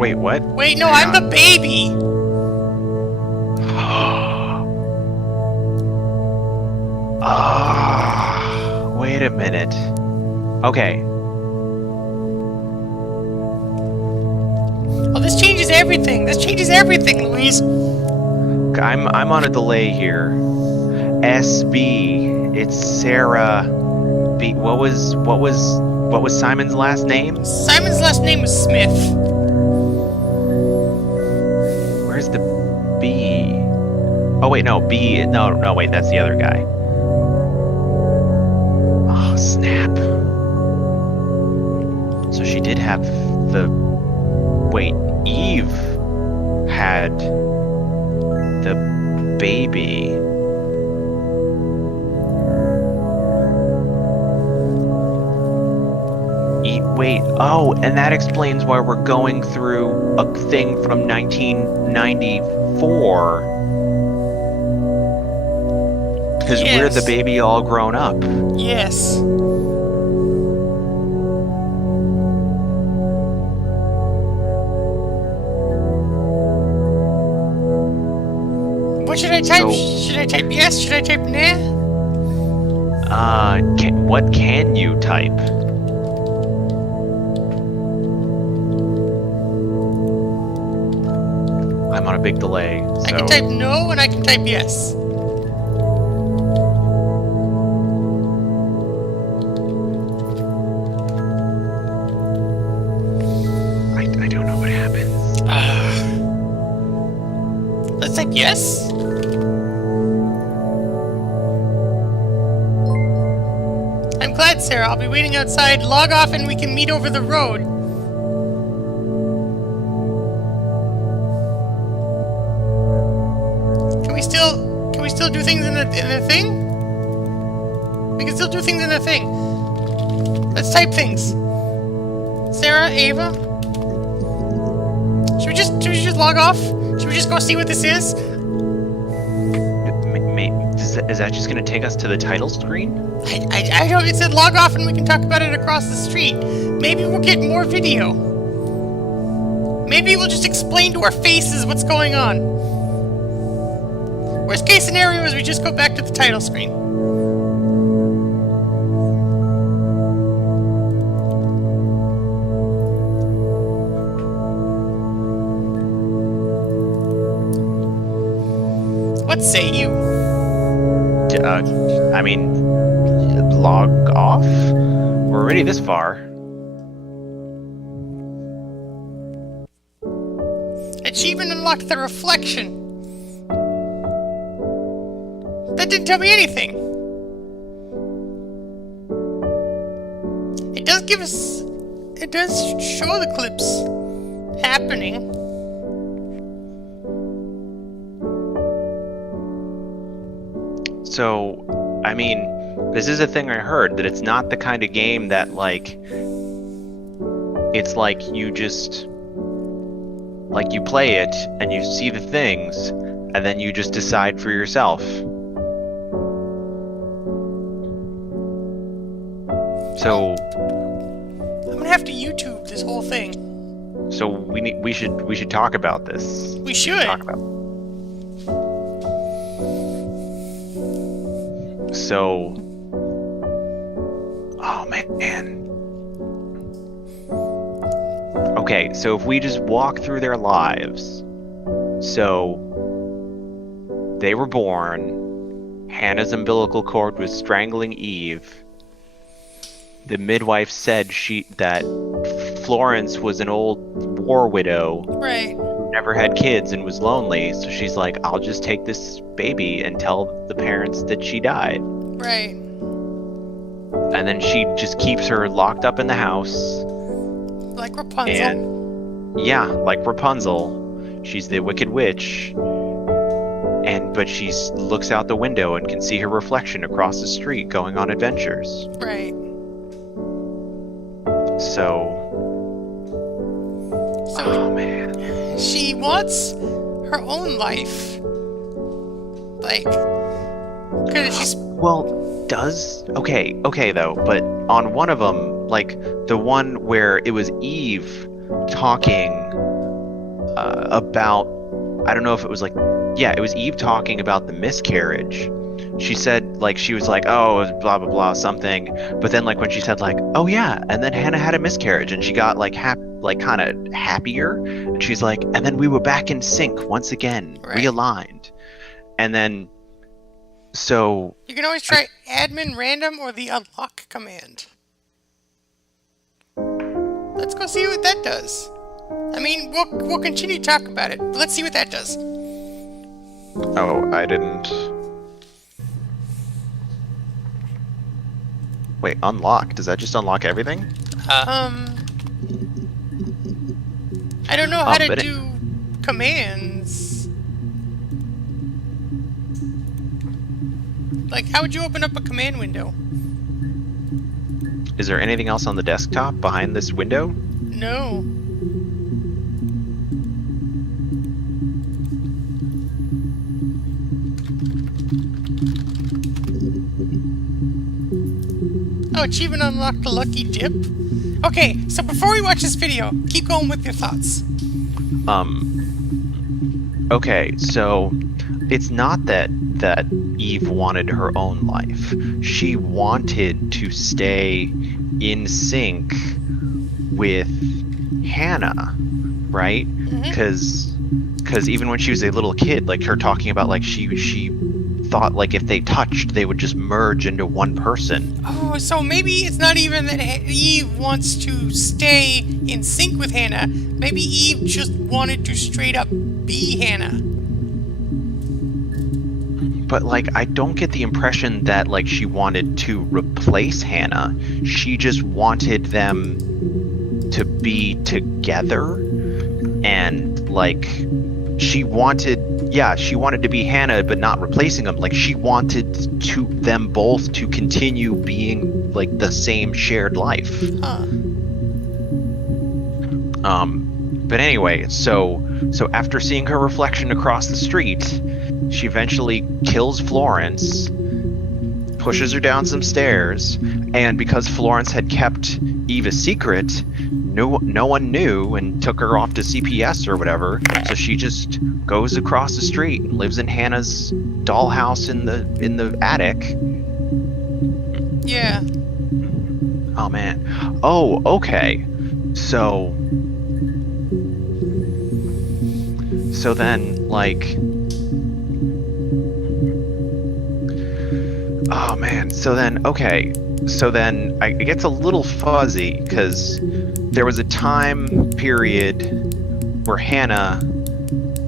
wait, what? Wait, no, I'm the baby. Wait a minute. Okay. Oh, this changes everything. This changes everything, Louise. I'm on a delay here. SB. It's Sarah B. What was Simon's last name? Simon's last name was Smith. Where's the B? Oh wait, no, B. No, wait, that's the other guy. Oh, snap. So she did have the... Wait, Eve had the baby. Wait, oh, and that explains why we're going through a thing from 1994. Because we're the baby all grown up. Yes. What should I type? Should I type yes? Should I type nah? What can you type? I'm on a big delay, so... I can type no and I can type yes. I don't know what happens. Let's type yes. I'm glad, Sarah. I'll be waiting outside. Log off and we can meet over the road. Can we still do things in the thing? We can still do things in the thing. Let's type things. Sarah, Ava. Should we just log off? Should we just go see what this is? Is that just gonna take us to the title screen? I don't. It said log off and we can talk about it across the street. Maybe we'll get more video. Maybe we'll just explain to our faces what's going on. Worst case scenario is we just go back to the title screen. What say you? I mean, log off? We're already this far. Achievement unlocked the reflection. That didn't tell me anything. It does give us... It does show the clips happening. So, I mean, this is a thing I heard, that it's not the kind of game that, like, it's like you just, like, you play it, and you see the things, and then you just decide for yourself. So, I'm gonna have to YouTube this whole thing. so we should talk about this. We should. Talk about. So, oh man. Okay, so if we just walk through their lives, so they were born, Hannah's umbilical cord was strangling Eve. The midwife said that Florence was an old war widow Right. who never had kids and was lonely, so she's like, I'll just take this baby and tell the parents that she died. Right. And then she just keeps her locked up in the house. Like Rapunzel. And yeah, like Rapunzel. She's the Wicked Witch. But she looks out the window and can see her reflection across the street going on adventures. Right. So, oh man. She wants her own life. Like, cause she's Well, okay though, but on one of them, like the one where it was Eve talking about, I don't know if it was like, yeah, it was Eve talking about the miscarriage. She said, like, she was like, oh, it was blah blah blah something, but then like when she said like, oh yeah, and then Hannah had a miscarriage and she got like kind of happier, and she's like, and then we were back in sync once again, Right. realigned, and then so. you can always try admin random or the unlock command. Let's go see what that does. I mean, we'll continue to talk about it, but let's see what that does. Oh, I didn't. Wait, unlock? Does that just unlock everything? I don't know how to but do commands. Like, how would you open up a command window? Is there anything else on the desktop behind this window? No. Oh, achievement unlocked a lucky dip. Okay, so before we watch this video, keep going with your thoughts. Okay, so it's not that Eve wanted her own life. She wanted to stay in sync with Hannah, right? Because even when she was a little kid, like her talking about like she thought like if they touched, they would just merge into one person. Oh, so maybe it's not even that Eve wants to stay in sync with Hannah. Maybe Eve just wanted to straight up be Hannah. But like I don't get the impression that like she wanted to replace Hannah. She just wanted them to be together, and like she wanted to be Hannah but not replacing them. Like she wanted them both to continue being like the same shared life. Huh. But anyway, so after seeing her reflection across the street, she eventually kills Florence, pushes her down some stairs, and because Florence had kept Eve a secret, no one knew and took her off to CPS or whatever, so she just goes across the street and lives in Hannah's dollhouse in the attic. Yeah. Oh man. Oh, okay. So then like man. So then, okay. So then it gets a little fuzzy because there was a time period where Hannah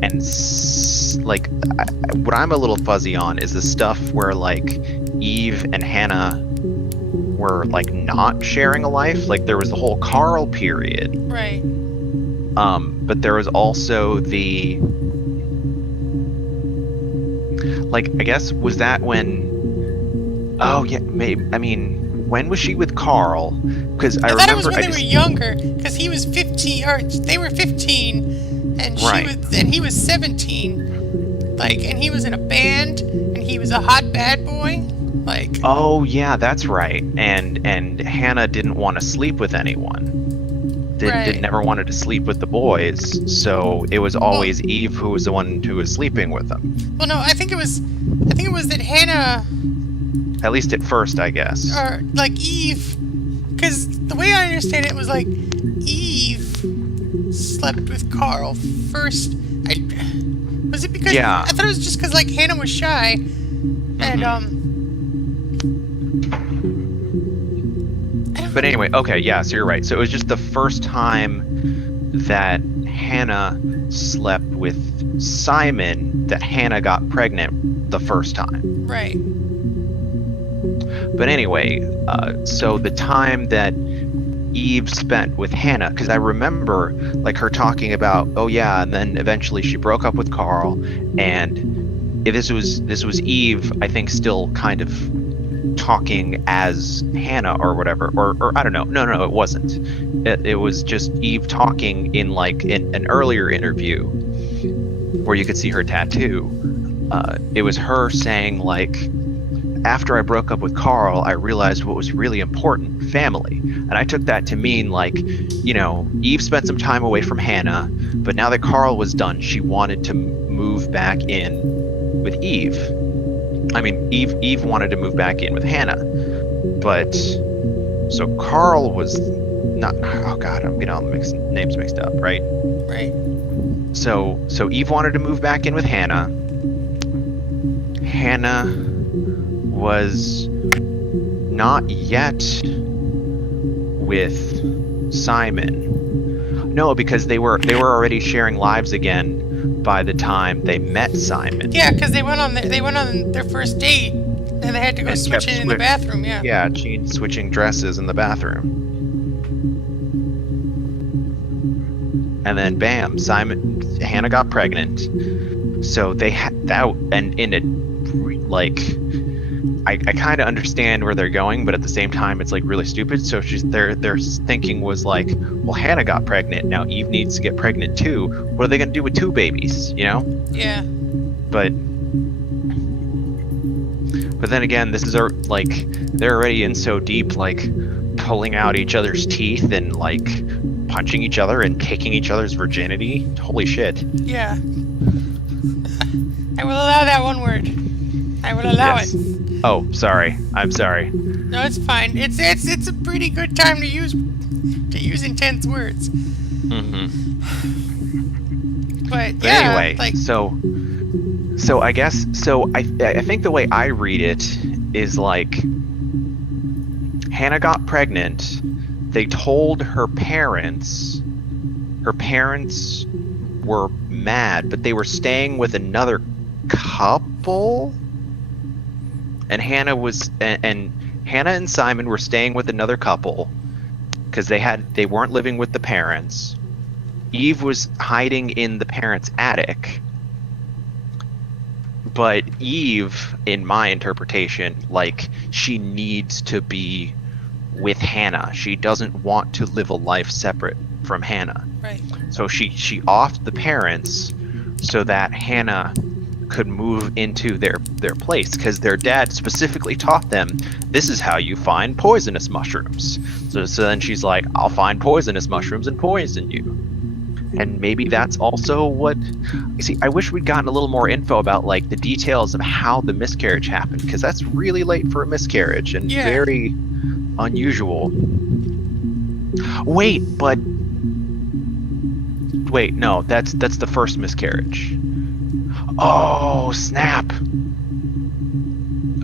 and what I'm a little fuzzy on is the stuff where like Eve and Hannah were like not sharing a life. Like there was the whole Carl period. Right. But there was also the like I guess was that when oh yeah maybe I mean when was she with Carl? Because I thought remember it was when they were younger, because he was 15, or they were 15, and he was 17. Like, and he was in a band, and he was a hot bad boy. Like. Oh yeah, that's right. And Hannah didn't want to sleep with anyone. Never wanted to sleep with the boys, so it was always Eve who was the one who was sleeping with them. Well, no, I think it was that Hannah. At least at first, I guess. Or, like, Eve... Because the way I understand it was, like, Eve slept with Carl first. Was it because... Yeah. I thought it was just because, like, Hannah was shy. And, But anyway, okay, yeah, so you're right. So it was just the first time that Hannah slept with Simon that Hannah got pregnant the first time. Right. But anyway, so the time that Eve spent with Hannah, because I remember like her talking about, oh yeah, and then eventually she broke up with Carl, and this was Eve, I think, still kind of talking as Hannah or whatever, or I don't know. No, it wasn't. It was just Eve talking in like in an earlier interview where you could see her tattoo. It was her saying like, after I broke up with Carl, I realized what was really important, family. And I took that to mean like, you know, Eve spent some time away from Hannah, but now that Carl was done, she wanted to move back in with Eve. I mean, Eve wanted to move back in with Hannah. But, so Carl was not, oh God, I'm getting all the names mixed up, right? Right. So Eve wanted to move back in with Hannah. Hannah was not yet with Simon. No, because they were already sharing lives again by the time they met Simon. Yeah, because they went on their first date, and they had to go switch in the bathroom. Yeah. Yeah, switching dresses in the bathroom. And then bam, Hannah got pregnant. So they had that, and in a like. I kind of understand where they're going, but at the same time, it's like really stupid. So their thinking was like, well, Hannah got pregnant. Now Eve needs to get pregnant too. What are they going to do with two babies? You know? Yeah. But then again, this is like they're already in so deep, like pulling out each other's teeth and like punching each other and taking each other's virginity. Holy shit. Yeah. I will allow that one word. I will allow it. Oh, sorry. I'm sorry. No, it's fine. It's a pretty good time to use intense words. Mm-hmm. But yeah, anyway, like so I guess I think the way I read it is like Hannah got pregnant. They told her parents. Her parents were mad, but they were staying with another couple. And Hannah and Simon were staying with another couple because they weren't living with the parents. Eve was hiding in the parents' attic. But Eve, in my interpretation, like she needs to be with Hannah. She doesn't want to live a life separate from Hannah. Right. So she offed the parents so that Hannah could move into their place, because their dad specifically taught them this is how you find poisonous mushrooms. So then she's like, I'll find poisonous mushrooms and poison you. And maybe that's also what you see. I wish we'd gotten a little more info about like the details of how the miscarriage happened, because that's really late for a miscarriage and very unusual. Wait, no, that's the first miscarriage. Oh, snap.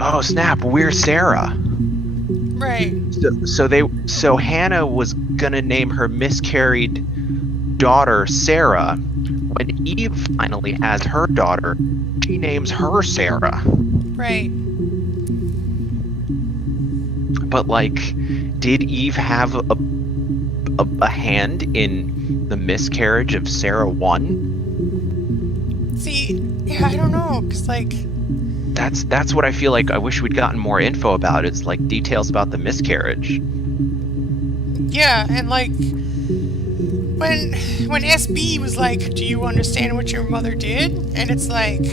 oh snap, we're Sarah. Right. So Hannah was gonna name her miscarried daughter Sarah. When Eve finally has her daughter, she names her Sarah. Right. But like, did Eve have a hand in the miscarriage of Sarah 1? See, yeah, I don't know, cause like, That's what I feel like I wish we'd gotten more info about. It's like details about the miscarriage. yeah, and like, when SB was like, "Do you understand what your mother did?" And it's like,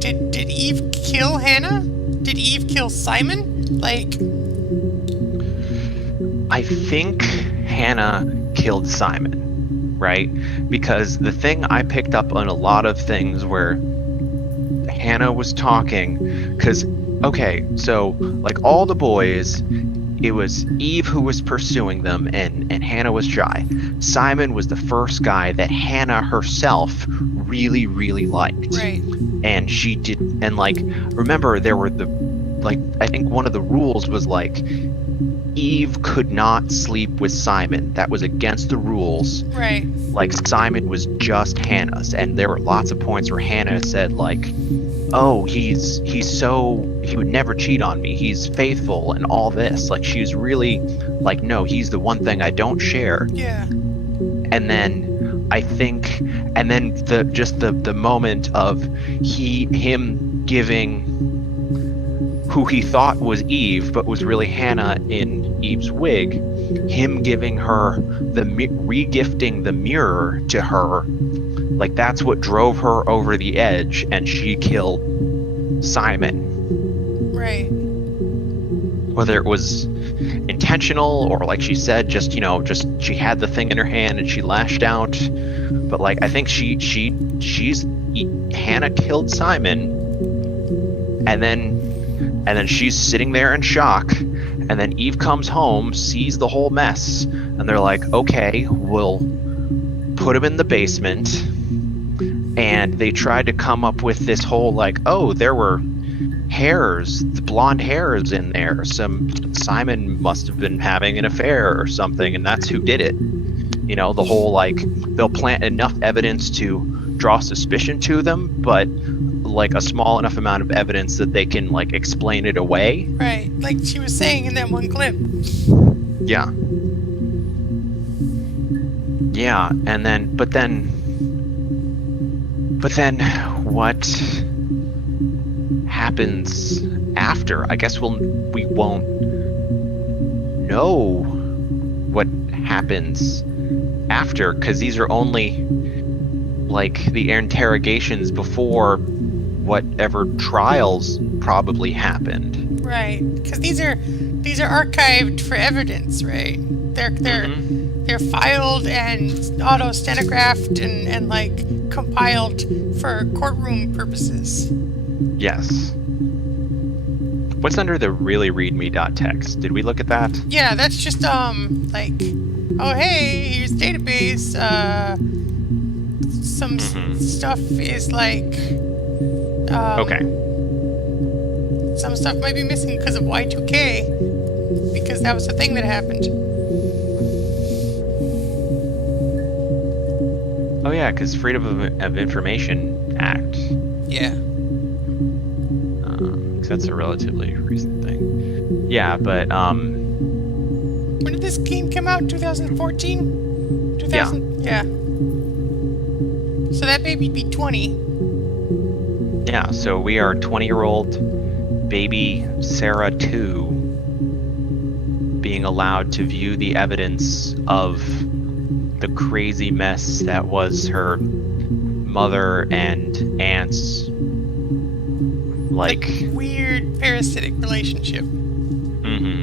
did Eve kill Hannah? Did Eve kill Simon? Like, I think Hannah killed Simon, right? Because the thing I picked up on a lot of things where Hannah was talking, because, okay, so, like, all the boys, it was Eve who was pursuing them, and Hannah was shy. Simon was the first guy that Hannah herself really, really liked. right, And she did, and, like, remember, there were I think one of the rules was, like, Eve could not sleep with Simon. That was against the rules. right, Like, Simon was just Hannah's, and there were lots of points where Hannah said, like, oh, he would never cheat on me, he's faithful and all this. Like, she was really like, no, he's the one thing I don't share. yeah, And then I think, and then the moment of him giving who he thought was Eve, but was really Hannah in Eve's wig, him giving her re-gifting the mirror to her, like, that's what drove her over the edge, and she killed Simon. right, Whether it was intentional or, like she said, just she had the thing in her hand and she lashed out. But, like, I think Hannah killed Simon, and then she's sitting there in shock, and then Eve comes home, sees the whole mess, and they're like, okay, we'll put him in the basement. And they tried to come up with this whole, like, oh, there were the blonde hairs in there. Simon must have been having an affair or something, and that's who did it. You know, the whole, like, they'll plant enough evidence to draw suspicion to them, but, like, a small enough amount of evidence that they can, like, explain it away. right. Like she was saying in that one clip. Yeah. Yeah, and then, but then what happens after? I guess we won't know what happens after, because these are only, like, the interrogations before whatever trials probably happened. Right, because these are archived for evidence, right? They're filed and auto-stenographed and like compiled for courtroom purposes. Yes. What's under the really readme.txt? Did we look at that? Yeah, that's just like, oh hey, here's database. Some stuff is like Okay. Some stuff might be missing because of Y2K, because that was the thing that happened. Oh yeah, because Freedom of Information Act. Yeah. 'Cause that's a relatively recent thing. Yeah, but When did this game come out? 2014? 2000? Yeah. So that baby'd be 20. yeah, so we are 20-year-old baby Sarah 2 being allowed to view the evidence of the crazy mess that was her mother and aunt's, like, Weird parasitic relationship. mm-hmm.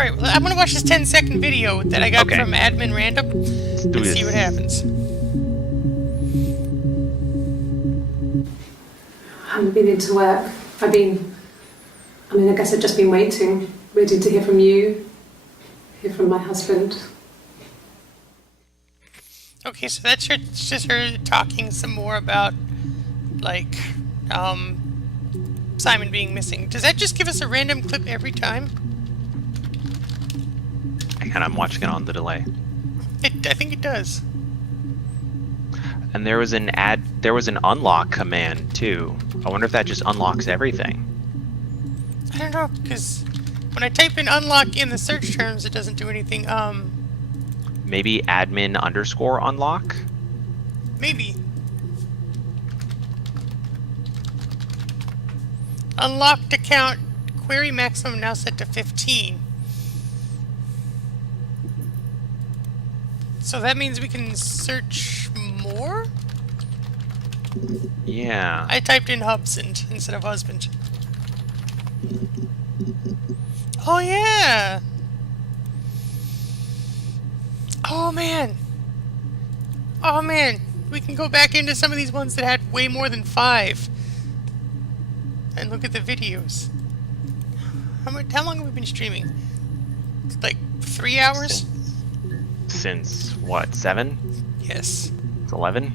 Alright, well, I'm gonna watch this 10-second video that I got Okay. from Admin Random do and this. see what happens. I haven't been into work. I guess I've just been waiting, ready to hear from you, hear from my husband. Okay, so that's just her talking some more about, like, Simon being missing. Does that just give us a random clip every time? And I'm watching it on the delay. I think it does. And there was an unlock command too. I wonder if that just unlocks everything. I don't know, because when I type in unlock in the search terms, it doesn't do anything. Maybe admin _ unlock? Maybe. Unlocked account query maximum now set to 15. So that means we can search more? Yeah. I typed in husband instead of husband. Oh yeah! Oh man! Oh man! We can go back into some of these ones that had way more than 5. And look at the videos. How long have we been streaming? Like 3 hours? Since what, 7? Yes. It's 11?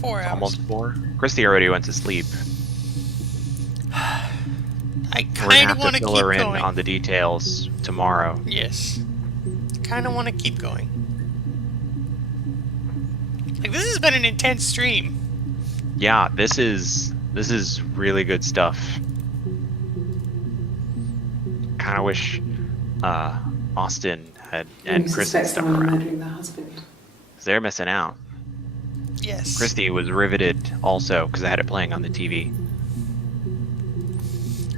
4 hours. Almost 4? Christy already went to sleep. I We're gonna kind of have want to to fill keep her in going. on the details tomorrow. Yes. Kind of want to keep going. Like, this has been an intense stream. Yeah, this is really good stuff. Kind of wish Austin and you Christy suspect stuck someone around. murdering their husband. 'Cause they're missing out. Yes. Christy was riveted also because I had it playing on the TV.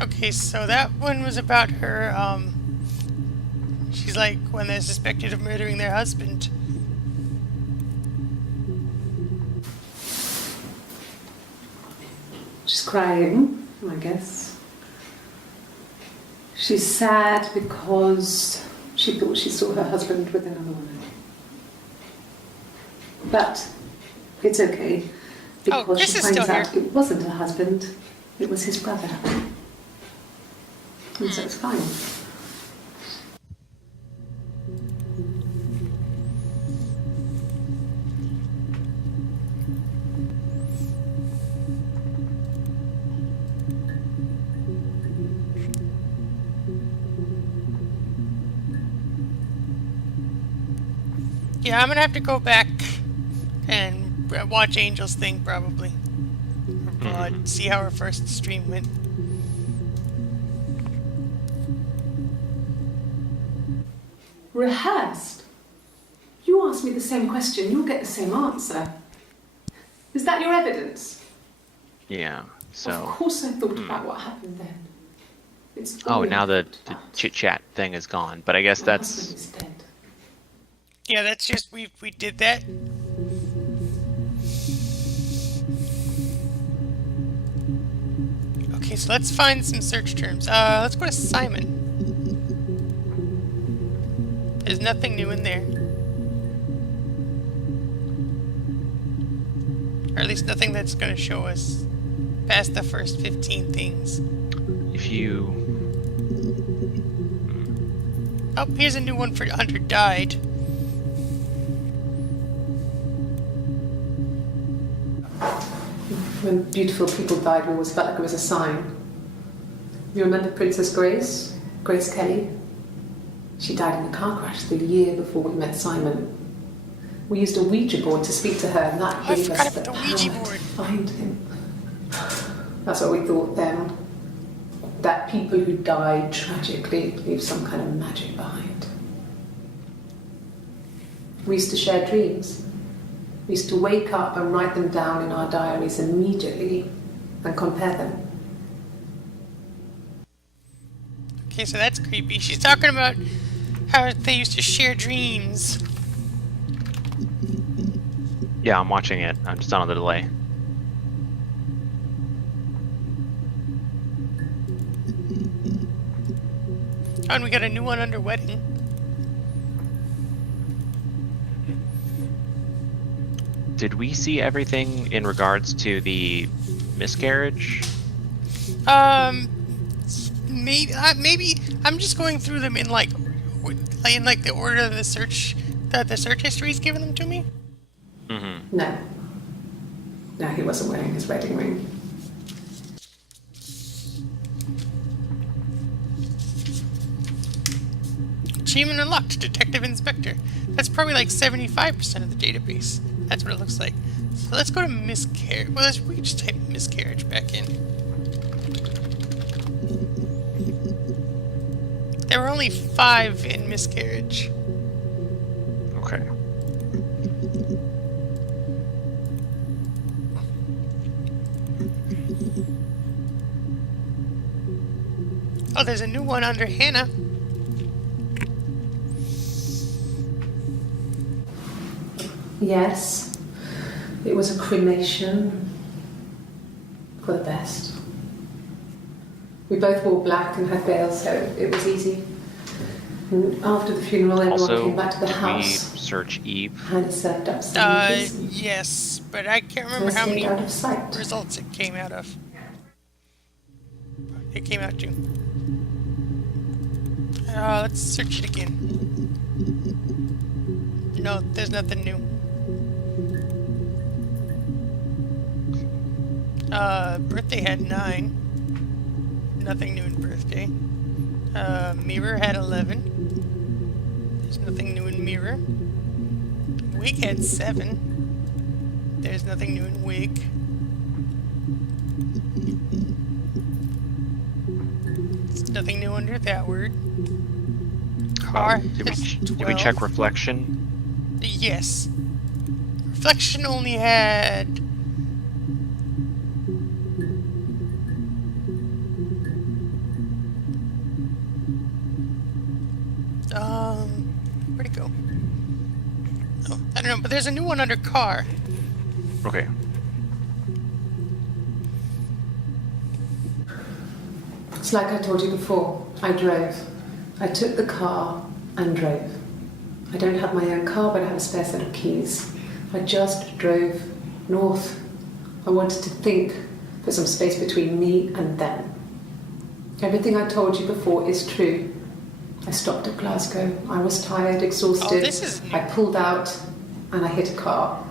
Okay, so that one was about her, she's like, when they're suspected of murdering their husband. She's crying, I guess. She's sad because she thought she saw her husband with another woman. But it's okay, because Chris she is finds still out here. it wasn't her husband, it was his brother. And so it's fine. Yeah, I'm gonna have to go back and watch Angel's thing, probably. See how her first stream went. Rehearsed? You ask me the same question, you'll get the same answer. Is that your evidence? Yeah. Of So. course I thought about what happened then. It's Oh, all now I the thought about. chit chat thing is gone. But I guess My that's. husband is dead. Yeah, that's just, we did that. Okay, so let's find some search terms. Let's go to Simon. There's nothing new in there. Or at least nothing that's gonna show us past the first 15 things. If you. Oh, here's a new one for Hunter Died. When beautiful people died, we always felt like it was a sign. You remember Princess Grace? Grace Kelly? She died in a car crash the year before we met Simon. We used a Ouija board to speak to her, and that I gave forgot us the about the power Ouija to board. find him. That's what we thought then. That people who died tragically leave some kind of magic behind. We used to share dreams. We used to wake up and write them down in our diaries immediately and compare them. Okay, so that's creepy. She's talking about how they used to share dreams. Yeah, I'm watching it. I'm just on the delay. Oh, and we got a new one under wedding. Did we see everything in regards to the miscarriage? Maybe I'm just going through them in like the order of the search that the search history's given them to me. Mm-hmm. No. No, he wasn't wearing his wedding ring. Achievement unlocked, Detective Inspector. That's probably like 75% of the database. That's what it looks like. So let's go to miscarriage. Well, we can just type miscarriage back in. There were only 5 in miscarriage. Okay. Oh, there's a new one under Hannah. Yes, it was a cremation for the best. We both wore black and had veils, so it was easy. And after the funeral, everyone Also, came back to the did we house. search Eve? Hannah served up sandwiches. Yes, but I can't I remember how stayed many out of sight. results it came out of. It came out to. Let's search it again. No, there's nothing new. Birthday had 9. Nothing new in birthday. Mirror had 11. There's nothing new in mirror. Wig had 7. There's nothing new in wig. There's nothing new under that word. Car Did we, has did we 12. check reflection? Yes. Reflection only had... where'd it go? Oh, I don't know, but there's a new one under car. Okay. It's like I told you before. I drove. I took the car and drove. I don't have my own car, but I have a spare set of keys. I just drove north. I wanted to think, put some space between me and them. Everything I told you before is true. I stopped at Glasgow. I was tired, exhausted. Oh, this is new. I pulled out and I hit a car.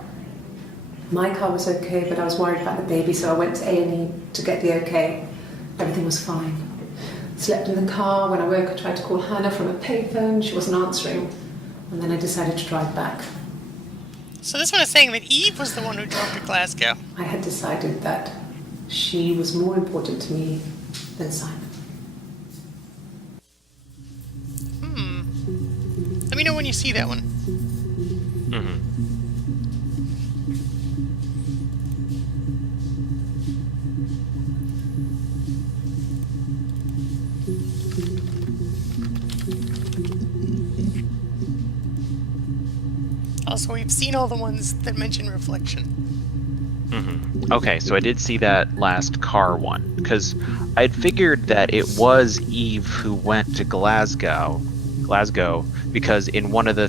My car was okay, but I was worried about the baby, so I went to A&E to get the okay. Everything was fine. Slept in the car. When I woke, I tried to call Hannah from a payphone. She wasn't answering. And then I decided to drive back. So this one is saying that Eve was the one who drove to Glasgow. I had decided that she was more important to me than Simon. Let me know when you see that one. Mm-hmm. Also, we've seen all the ones that mention reflection. Mm-hmm. Okay, so I did see that last car one, because I'd figured that it was Eve who went to Glasgow, because in one of the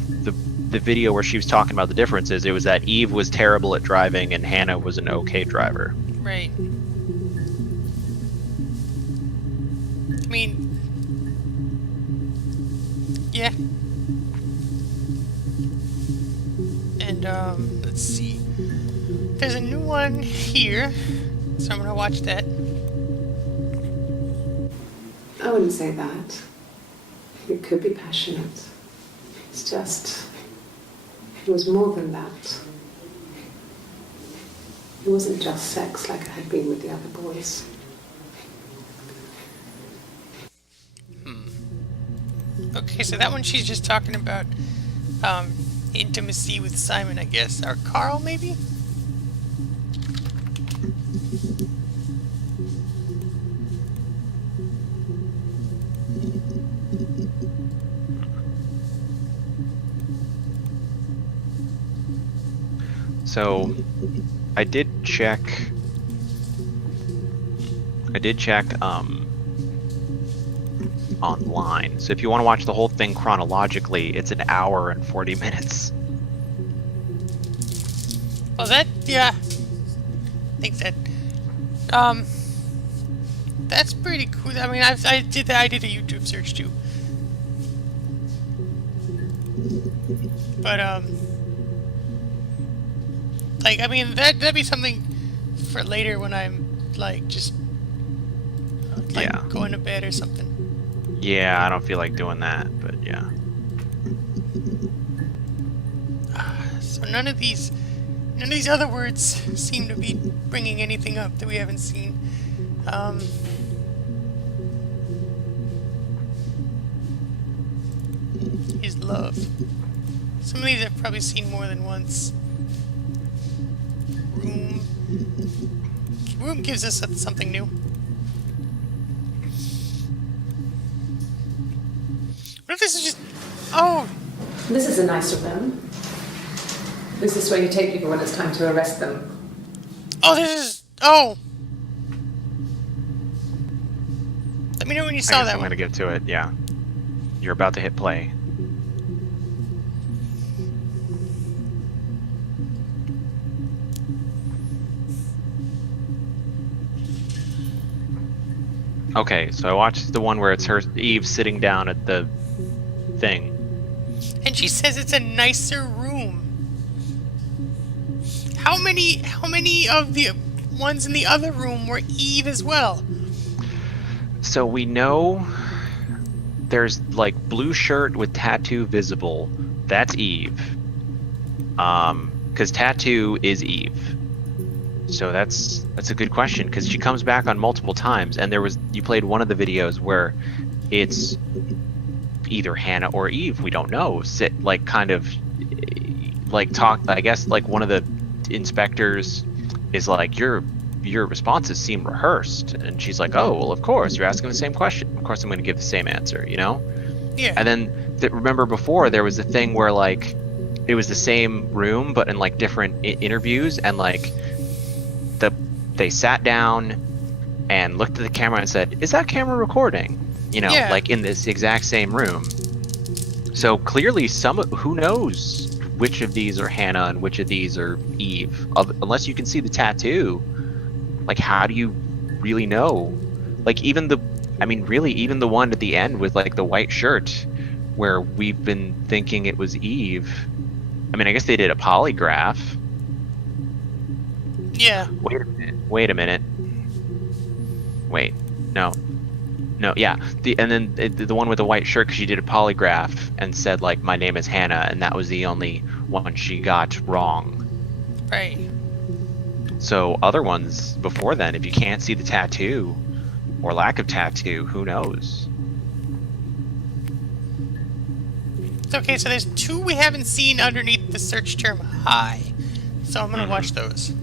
video where she was talking about the differences, it was that Eve was terrible at driving and Hannah was an okay driver. Right. I mean... yeah. And, let's see. There's a new one here, so I'm gonna watch that. I wouldn't say that. It could be passionate. It's just... it was more than that. It wasn't just sex like I had been with the other boys. Okay, so that one she's just talking about, intimacy with Simon, I guess. Or Carl, maybe? So, I did check, online. So if you want to watch the whole thing chronologically, it's an hour and 40 minutes. Well, that, yeah. I think that, that's pretty cool. I mean, I did a YouTube search too. But, like, I mean, that'd be something for later when I'm, like, just, like, Yeah. going to bed or something. Yeah, I don't feel like doing that, but yeah. none of these other words seem to be bringing anything up that we haven't seen. Is love. Some of these I've probably seen more than once. Room. Room gives us something new. What if this is just... Oh! This is a nicer room. This is where you take people when it's time to arrest them. Oh, this is... Oh! Let me know when you I saw guess that I'm one. gonna get to it. Yeah, you're about to hit play. Okay, so I watched the one where it's her Eve sitting down at the thing. And she says it's a nicer room. How many of the ones in the other room were Eve as well? So we know there's like blue shirt with tattoo visible. That's Eve. Because tattoo is Eve. So that's a good question because she comes back on multiple times, and you played one of the videos where it's either Hannah or Eve. We don't know. Sit like kind of like talk. I guess like one of the inspectors is like your responses seem rehearsed, and she's like, oh well, of course you're asking the same question. Of course I'm going to give the same answer. You know. Yeah. And then remember before there was the thing where like it was the same room but in like different interviews, and like they sat down and looked at the camera and said, is that camera recording? You know, Yeah. like in this exact same room. So clearly who knows which of these are Hannah and which of these are Eve, unless you can see the tattoo. Like how do you really know? Like even the one at the end with like the white shirt where we've been thinking it was Eve. I mean, I guess they did a polygraph. Yeah. Wait a minute. Wait. No, yeah. The one with the white shirt, because she did a polygraph and said like my name is Hannah, and that was the only one she got wrong. Right. So other ones before then, if you can't see the tattoo or lack of tattoo, who knows? Okay, so there's two we haven't seen underneath the search term high. So I'm gonna watch those.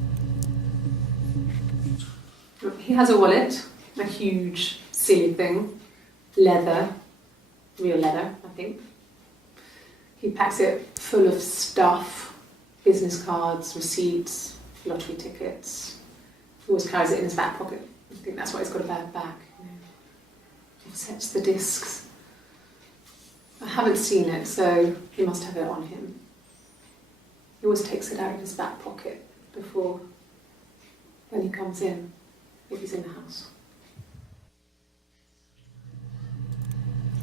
He has a wallet, a huge silly thing, leather, real leather, I think. He packs it full of stuff, business cards, receipts, lottery tickets. He always carries it in his back pocket. I think that's why he's got a bad back. You know. He sets the discs. I haven't seen it, so he must have it on him. He always takes it out of his back pocket before, when he comes in, if he's in the house.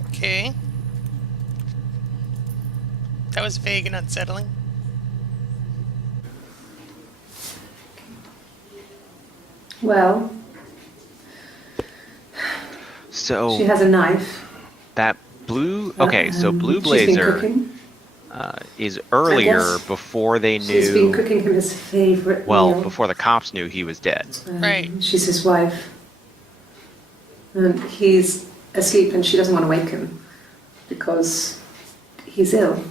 Okay. That was vague and unsettling. Well, So she has a knife. that blue. Okay, so blue She's been blazer cooking. is earlier guess before they She's been knew. cooking him his favourite Well, meal. before the cops knew he was dead. Right. She's his wife. And he's asleep and she doesn't want to wake him because he's ill.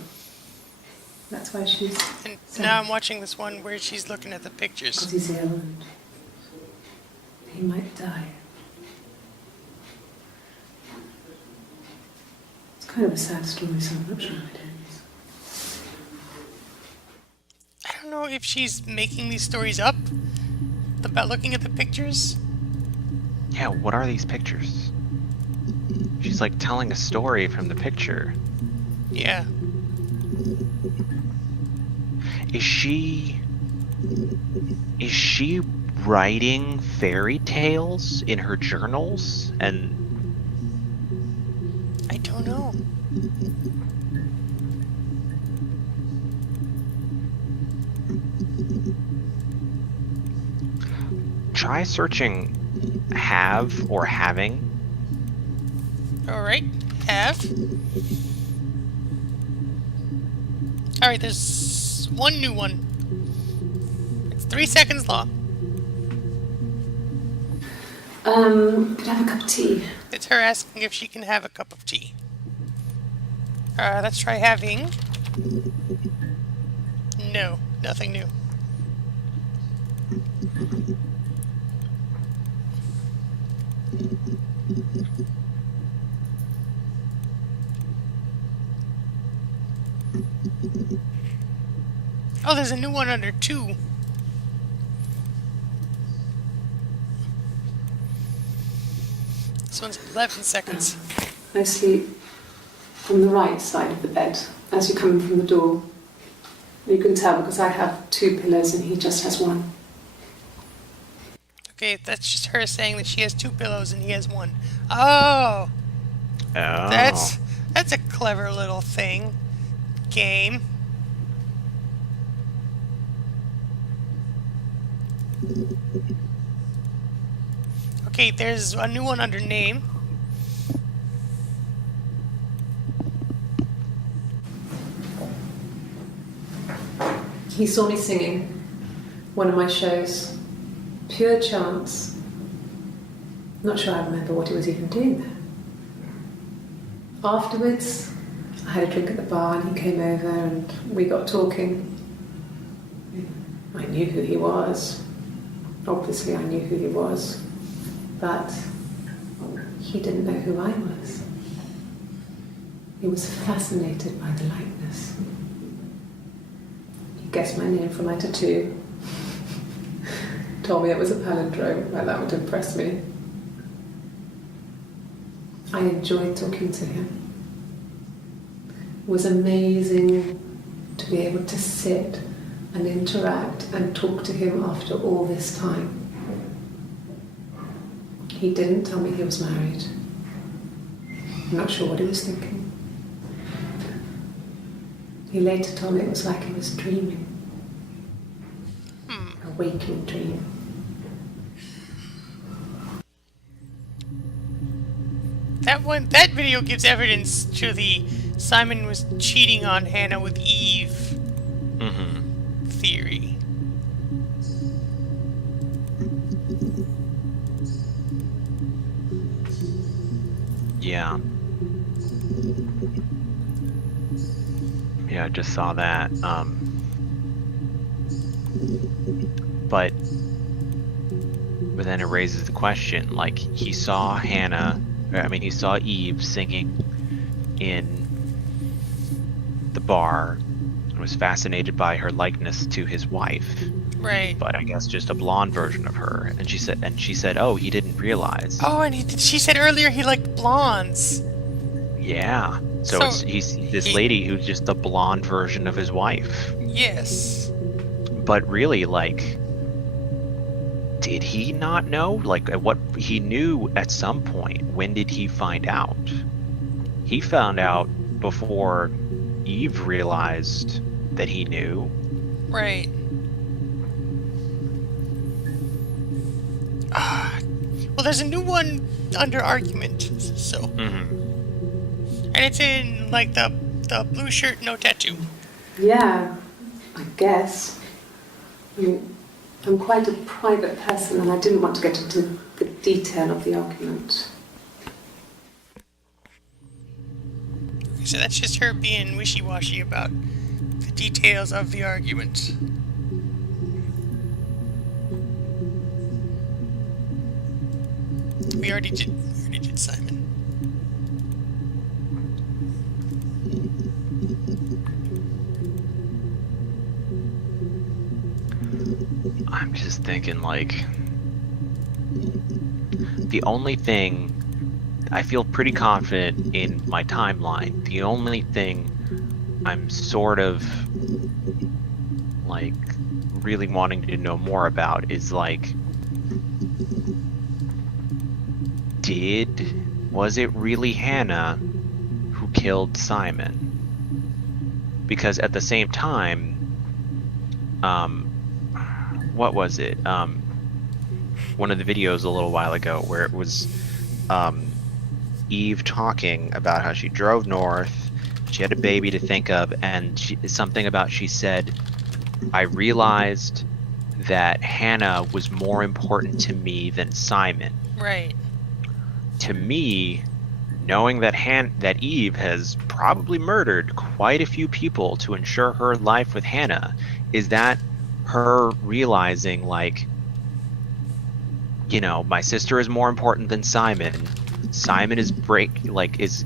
That's why she's... And now I'm watching this one where she's looking at the Because pictures. he's ill and he might die. It's kind of a sad story, so I'm not sure how it ends. I don't know if she's making these stories up about looking at the pictures. Yeah, what are these pictures? She's like telling a story from the picture. Yeah. Is she writing fairy tales in her journals? And I don't know. try searching have or having. Alright. Have. Alright, there's one new one. It's 3 seconds long. Could I have a cup of tea? It's her asking if she can have a cup of tea. Let's try having... No, nothing new. Oh, there's a new one under 2. This one's 11 seconds. I sleep on the right side of the bed as you come in from the door. You can tell because I have 2 pillows and he just has 1. Okay, that's just her saying that she has 2 pillows and he has 1. Oh! That's a clever little thing. Game. Okay, there's a new one under name. He saw me singing one of my shows. Pure chance. Not sure I remember what he was even doing there. Afterwards, I had a drink at the bar and he came over and we got talking. I knew who he was. Obviously I knew who he was. But he didn't know who I was. He was fascinated by the likeness. He guessed my name from my tattoo. Told me it was a palindrome, like that would impress me. I enjoyed talking to him. It was amazing to be able to sit and interact and talk to him after all this time. He didn't tell me he was married. I'm not sure what he was thinking. He later told me it was like he was dreaming. A waking dream. That video gives evidence to the Simon was cheating on Hannah with Eve theory. Yeah. Yeah, I just saw that. But then it raises the question, like, he saw he saw Eve singing in the bar and was fascinated by her likeness to his wife. Right. But I guess just a blonde version of her. And she said, oh, he didn't realize. Oh, and she said earlier he liked blondes. Yeah. So he's this lady who's just a blonde version of his wife. Yes. But really, like, did he not know? Like, what he knew at some point. When did he find out? He found out before Eve realized that he knew. Right. Well, there's a new one under argument, so. And it's in, like, the blue shirt, no tattoo. Yeah, I guess. I mean, I'm quite a private person and I didn't want to get into the detail of the argument. So that's just her being wishy-washy about the details of the argument. We already did Simon. I'm just thinking, like, the only thing, I feel pretty confident in my timeline. The only thing I'm sort of, like, really wanting to know more about is, like, was it really Hannah who killed Simon? Because at the same time, what was it? One of the videos a little while ago where it was Eve talking about how she drove north, she had a baby to think of, and she said I realized that Hannah was more important to me than Simon. Right. To me, knowing that that Eve has probably murdered quite a few people to ensure her life with Hannah, is that her realizing, like, you know, my sister is more important than Simon. Simon is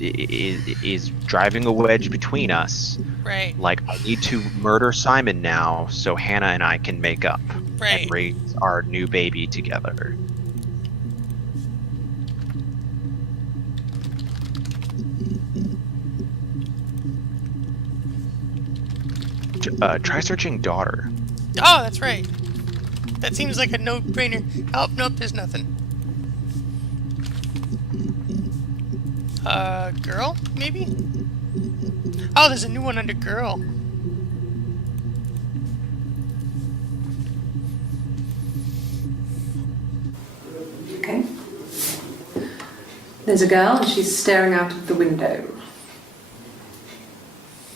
is driving a wedge between us. Right. Like, I need to murder Simon now so Hannah and I can make up Right. and raise our new baby together. Try searching daughter. Oh, that's right. That seems like a no-brainer. Oh, nope, there's nothing. Girl, maybe? Oh, there's a new one under girl. Okay. There's a girl and she's staring out of the window.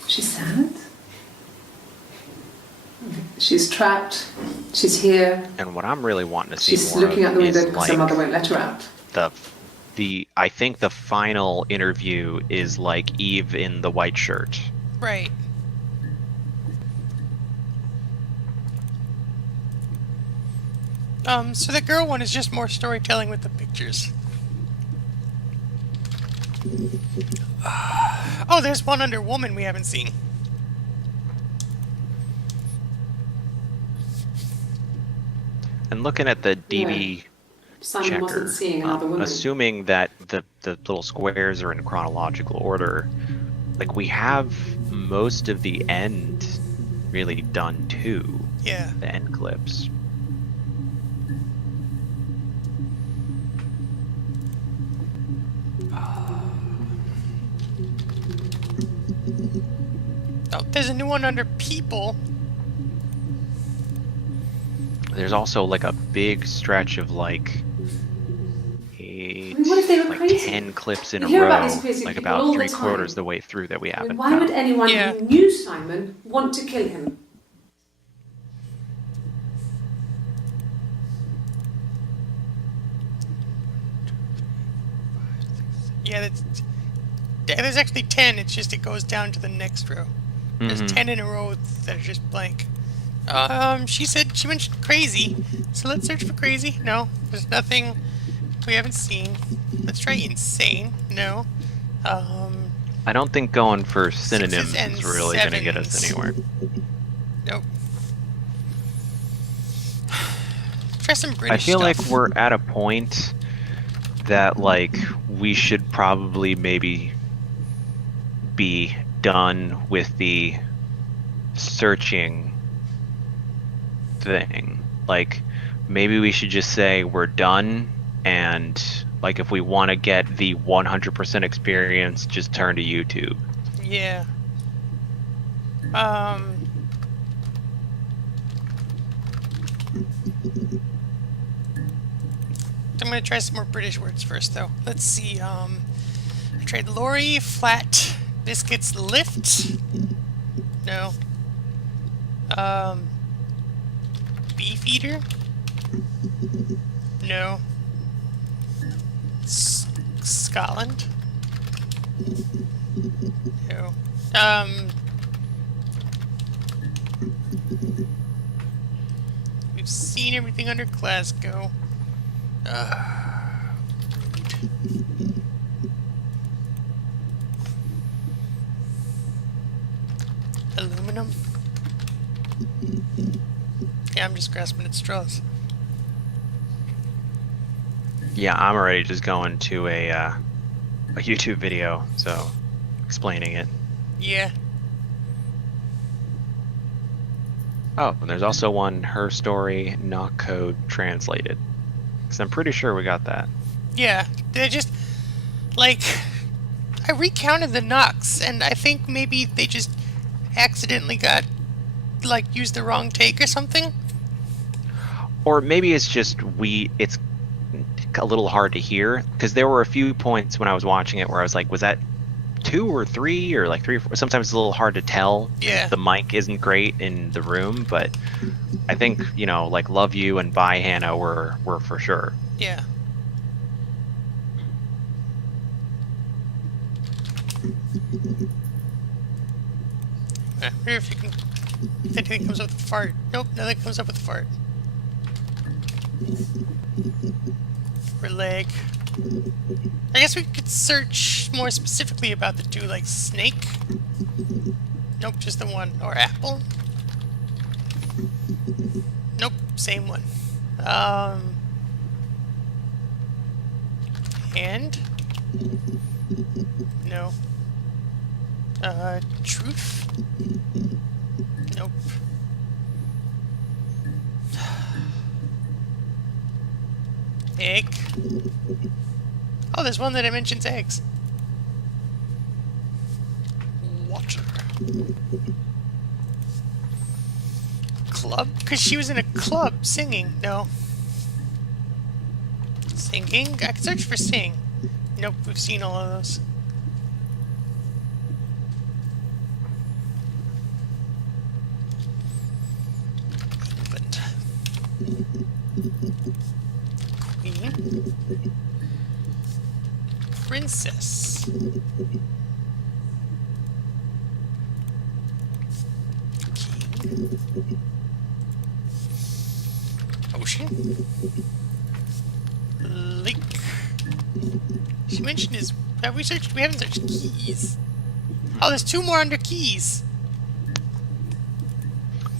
She's sad. She's trapped. She's here. And what I'm really wanting to see She's more looking of out the window is, because her mother won't let her out. I think the final interview is like Eve in the white shirt. Right. So the girl one is just more storytelling with the pictures. Oh, there's one under woman we haven't seen. And looking at the DB Simon checker, wasn't seeing another woman. assuming that the little squares are in chronological order, like, we have most of the end really done too. Yeah. The end clips. Oh, there's a new one under people. There's also like a big stretch of like what if they were like crazy? 10 clips in You a hear row, about these crazy like people all about the 3/4 time. the way through that we I mean, haven't why would found. anyone Yeah. who knew Simon want to kill him? Yeah, there's actually 10. It's just it goes down to the next row. There's Mhm. 10 in a row that are just blank. She mentioned crazy. So let's search for crazy. No, there's nothing we haven't seen. Let's try insane. No. I don't think going for Sixes synonyms and is really going to get us sevens. anywhere. Nope. Try some I British feel like stuff. we're at a point that, like, we should probably maybe be done with the searching thing. Like, maybe we should just say we're done, and, like, if we want to get the 100% experience, just turn to YouTube. Yeah. I'm gonna try some more British words first, though. Let's see. I tried lorry, flat, biscuits, lift. No. Beef eater. No. Scotland. No. We've seen everything under Glasgow. Aluminum. Yeah, I'm just grasping at straws. Yeah, I'm already just going to a YouTube video, so explaining it. Yeah. Oh, and there's also one, her story, not code translated. Because I'm pretty sure we got that. Yeah, they're just like I recounted the knocks, and I think maybe they just accidentally got like used the wrong take or something. Or maybe it's just it's a little hard to hear, because there were a few points when I was watching it where I was like, was that 2 or 3 or like 3 or 4. Sometimes it's a little hard to tell. Yeah. The mic isn't great in the room, but I think, you know, like Love You and Bye Hannah were for sure. Yeah. I wonder if you can. If anything comes up with a fart. Nope, nothing comes up with a fart. Or leg. I guess we could search more specifically about the 2, like snake. Nope, just the one. Or apple. Nope, same one. And? No. Truth? Nope. Egg? Oh, there's one that mentions eggs. Water. Club? Because she was in a club singing. No. Singing? I could search for sing. Nope, we've seen all of those. England. Queen. Princess. King. Ocean. Lake. She mentioned his. Have we searched? We haven't searched keys. Oh, there's 2 more under keys.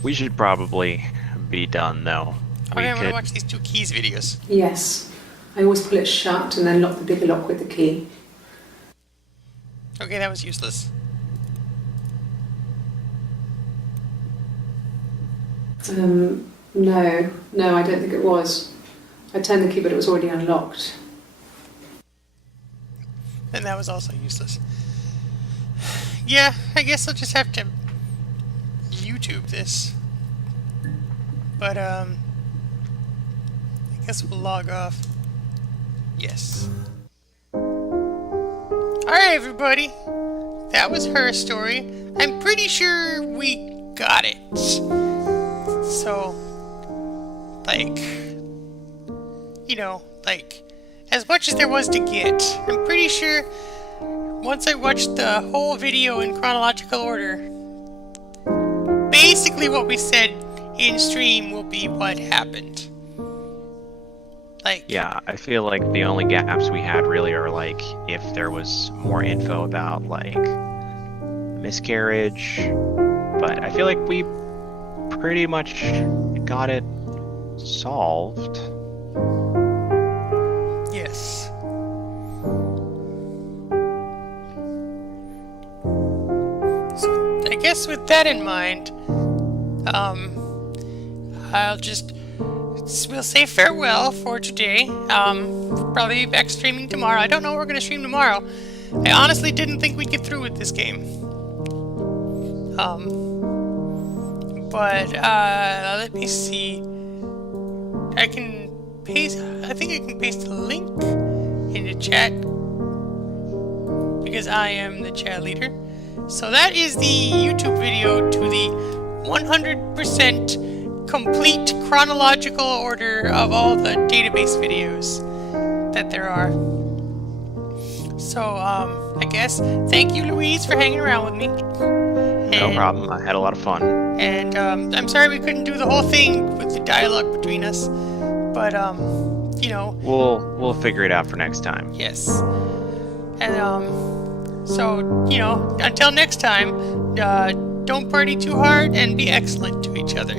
We should probably be done though. Okay, I'm gonna watch these 2 keys videos. Yes. I always pull it shut and then lock the bigger lock with the key. Okay, that was useless. No, I don't think it was. I turned the key, but it was already unlocked. And that was also useless. Yeah, I guess I'll just have to YouTube this. But, I guess we'll log off. Yes. Alright, everybody. That was her story. I'm pretty sure we got it. So, like, you know, like, as much as there was to get, I'm pretty sure once I watched the whole video in chronological order, basically what we said in stream will be what happened. Like, Yeah, I feel like the only gaps we had really are like if there was more info about like miscarriage, but I feel like we pretty much got it solved. yes. So I guess with that in mind, we'll say farewell for today. Probably be back streaming tomorrow. I don't know what we're gonna stream tomorrow. I honestly didn't think we'd get through with this game. But let me see. I think I can paste a link in the chat because I am the chat leader. So that is the YouTube video to the 100% complete chronological order of all the database videos that there are. So, I guess, thank you, Louise, for hanging around with me. No problem. I had a lot of fun. And, I'm sorry we couldn't do the whole thing with the dialogue between us. But, you know. We'll figure it out for next time. Yes. And, so, you know, until next time, don't party too hard and be excellent to each other.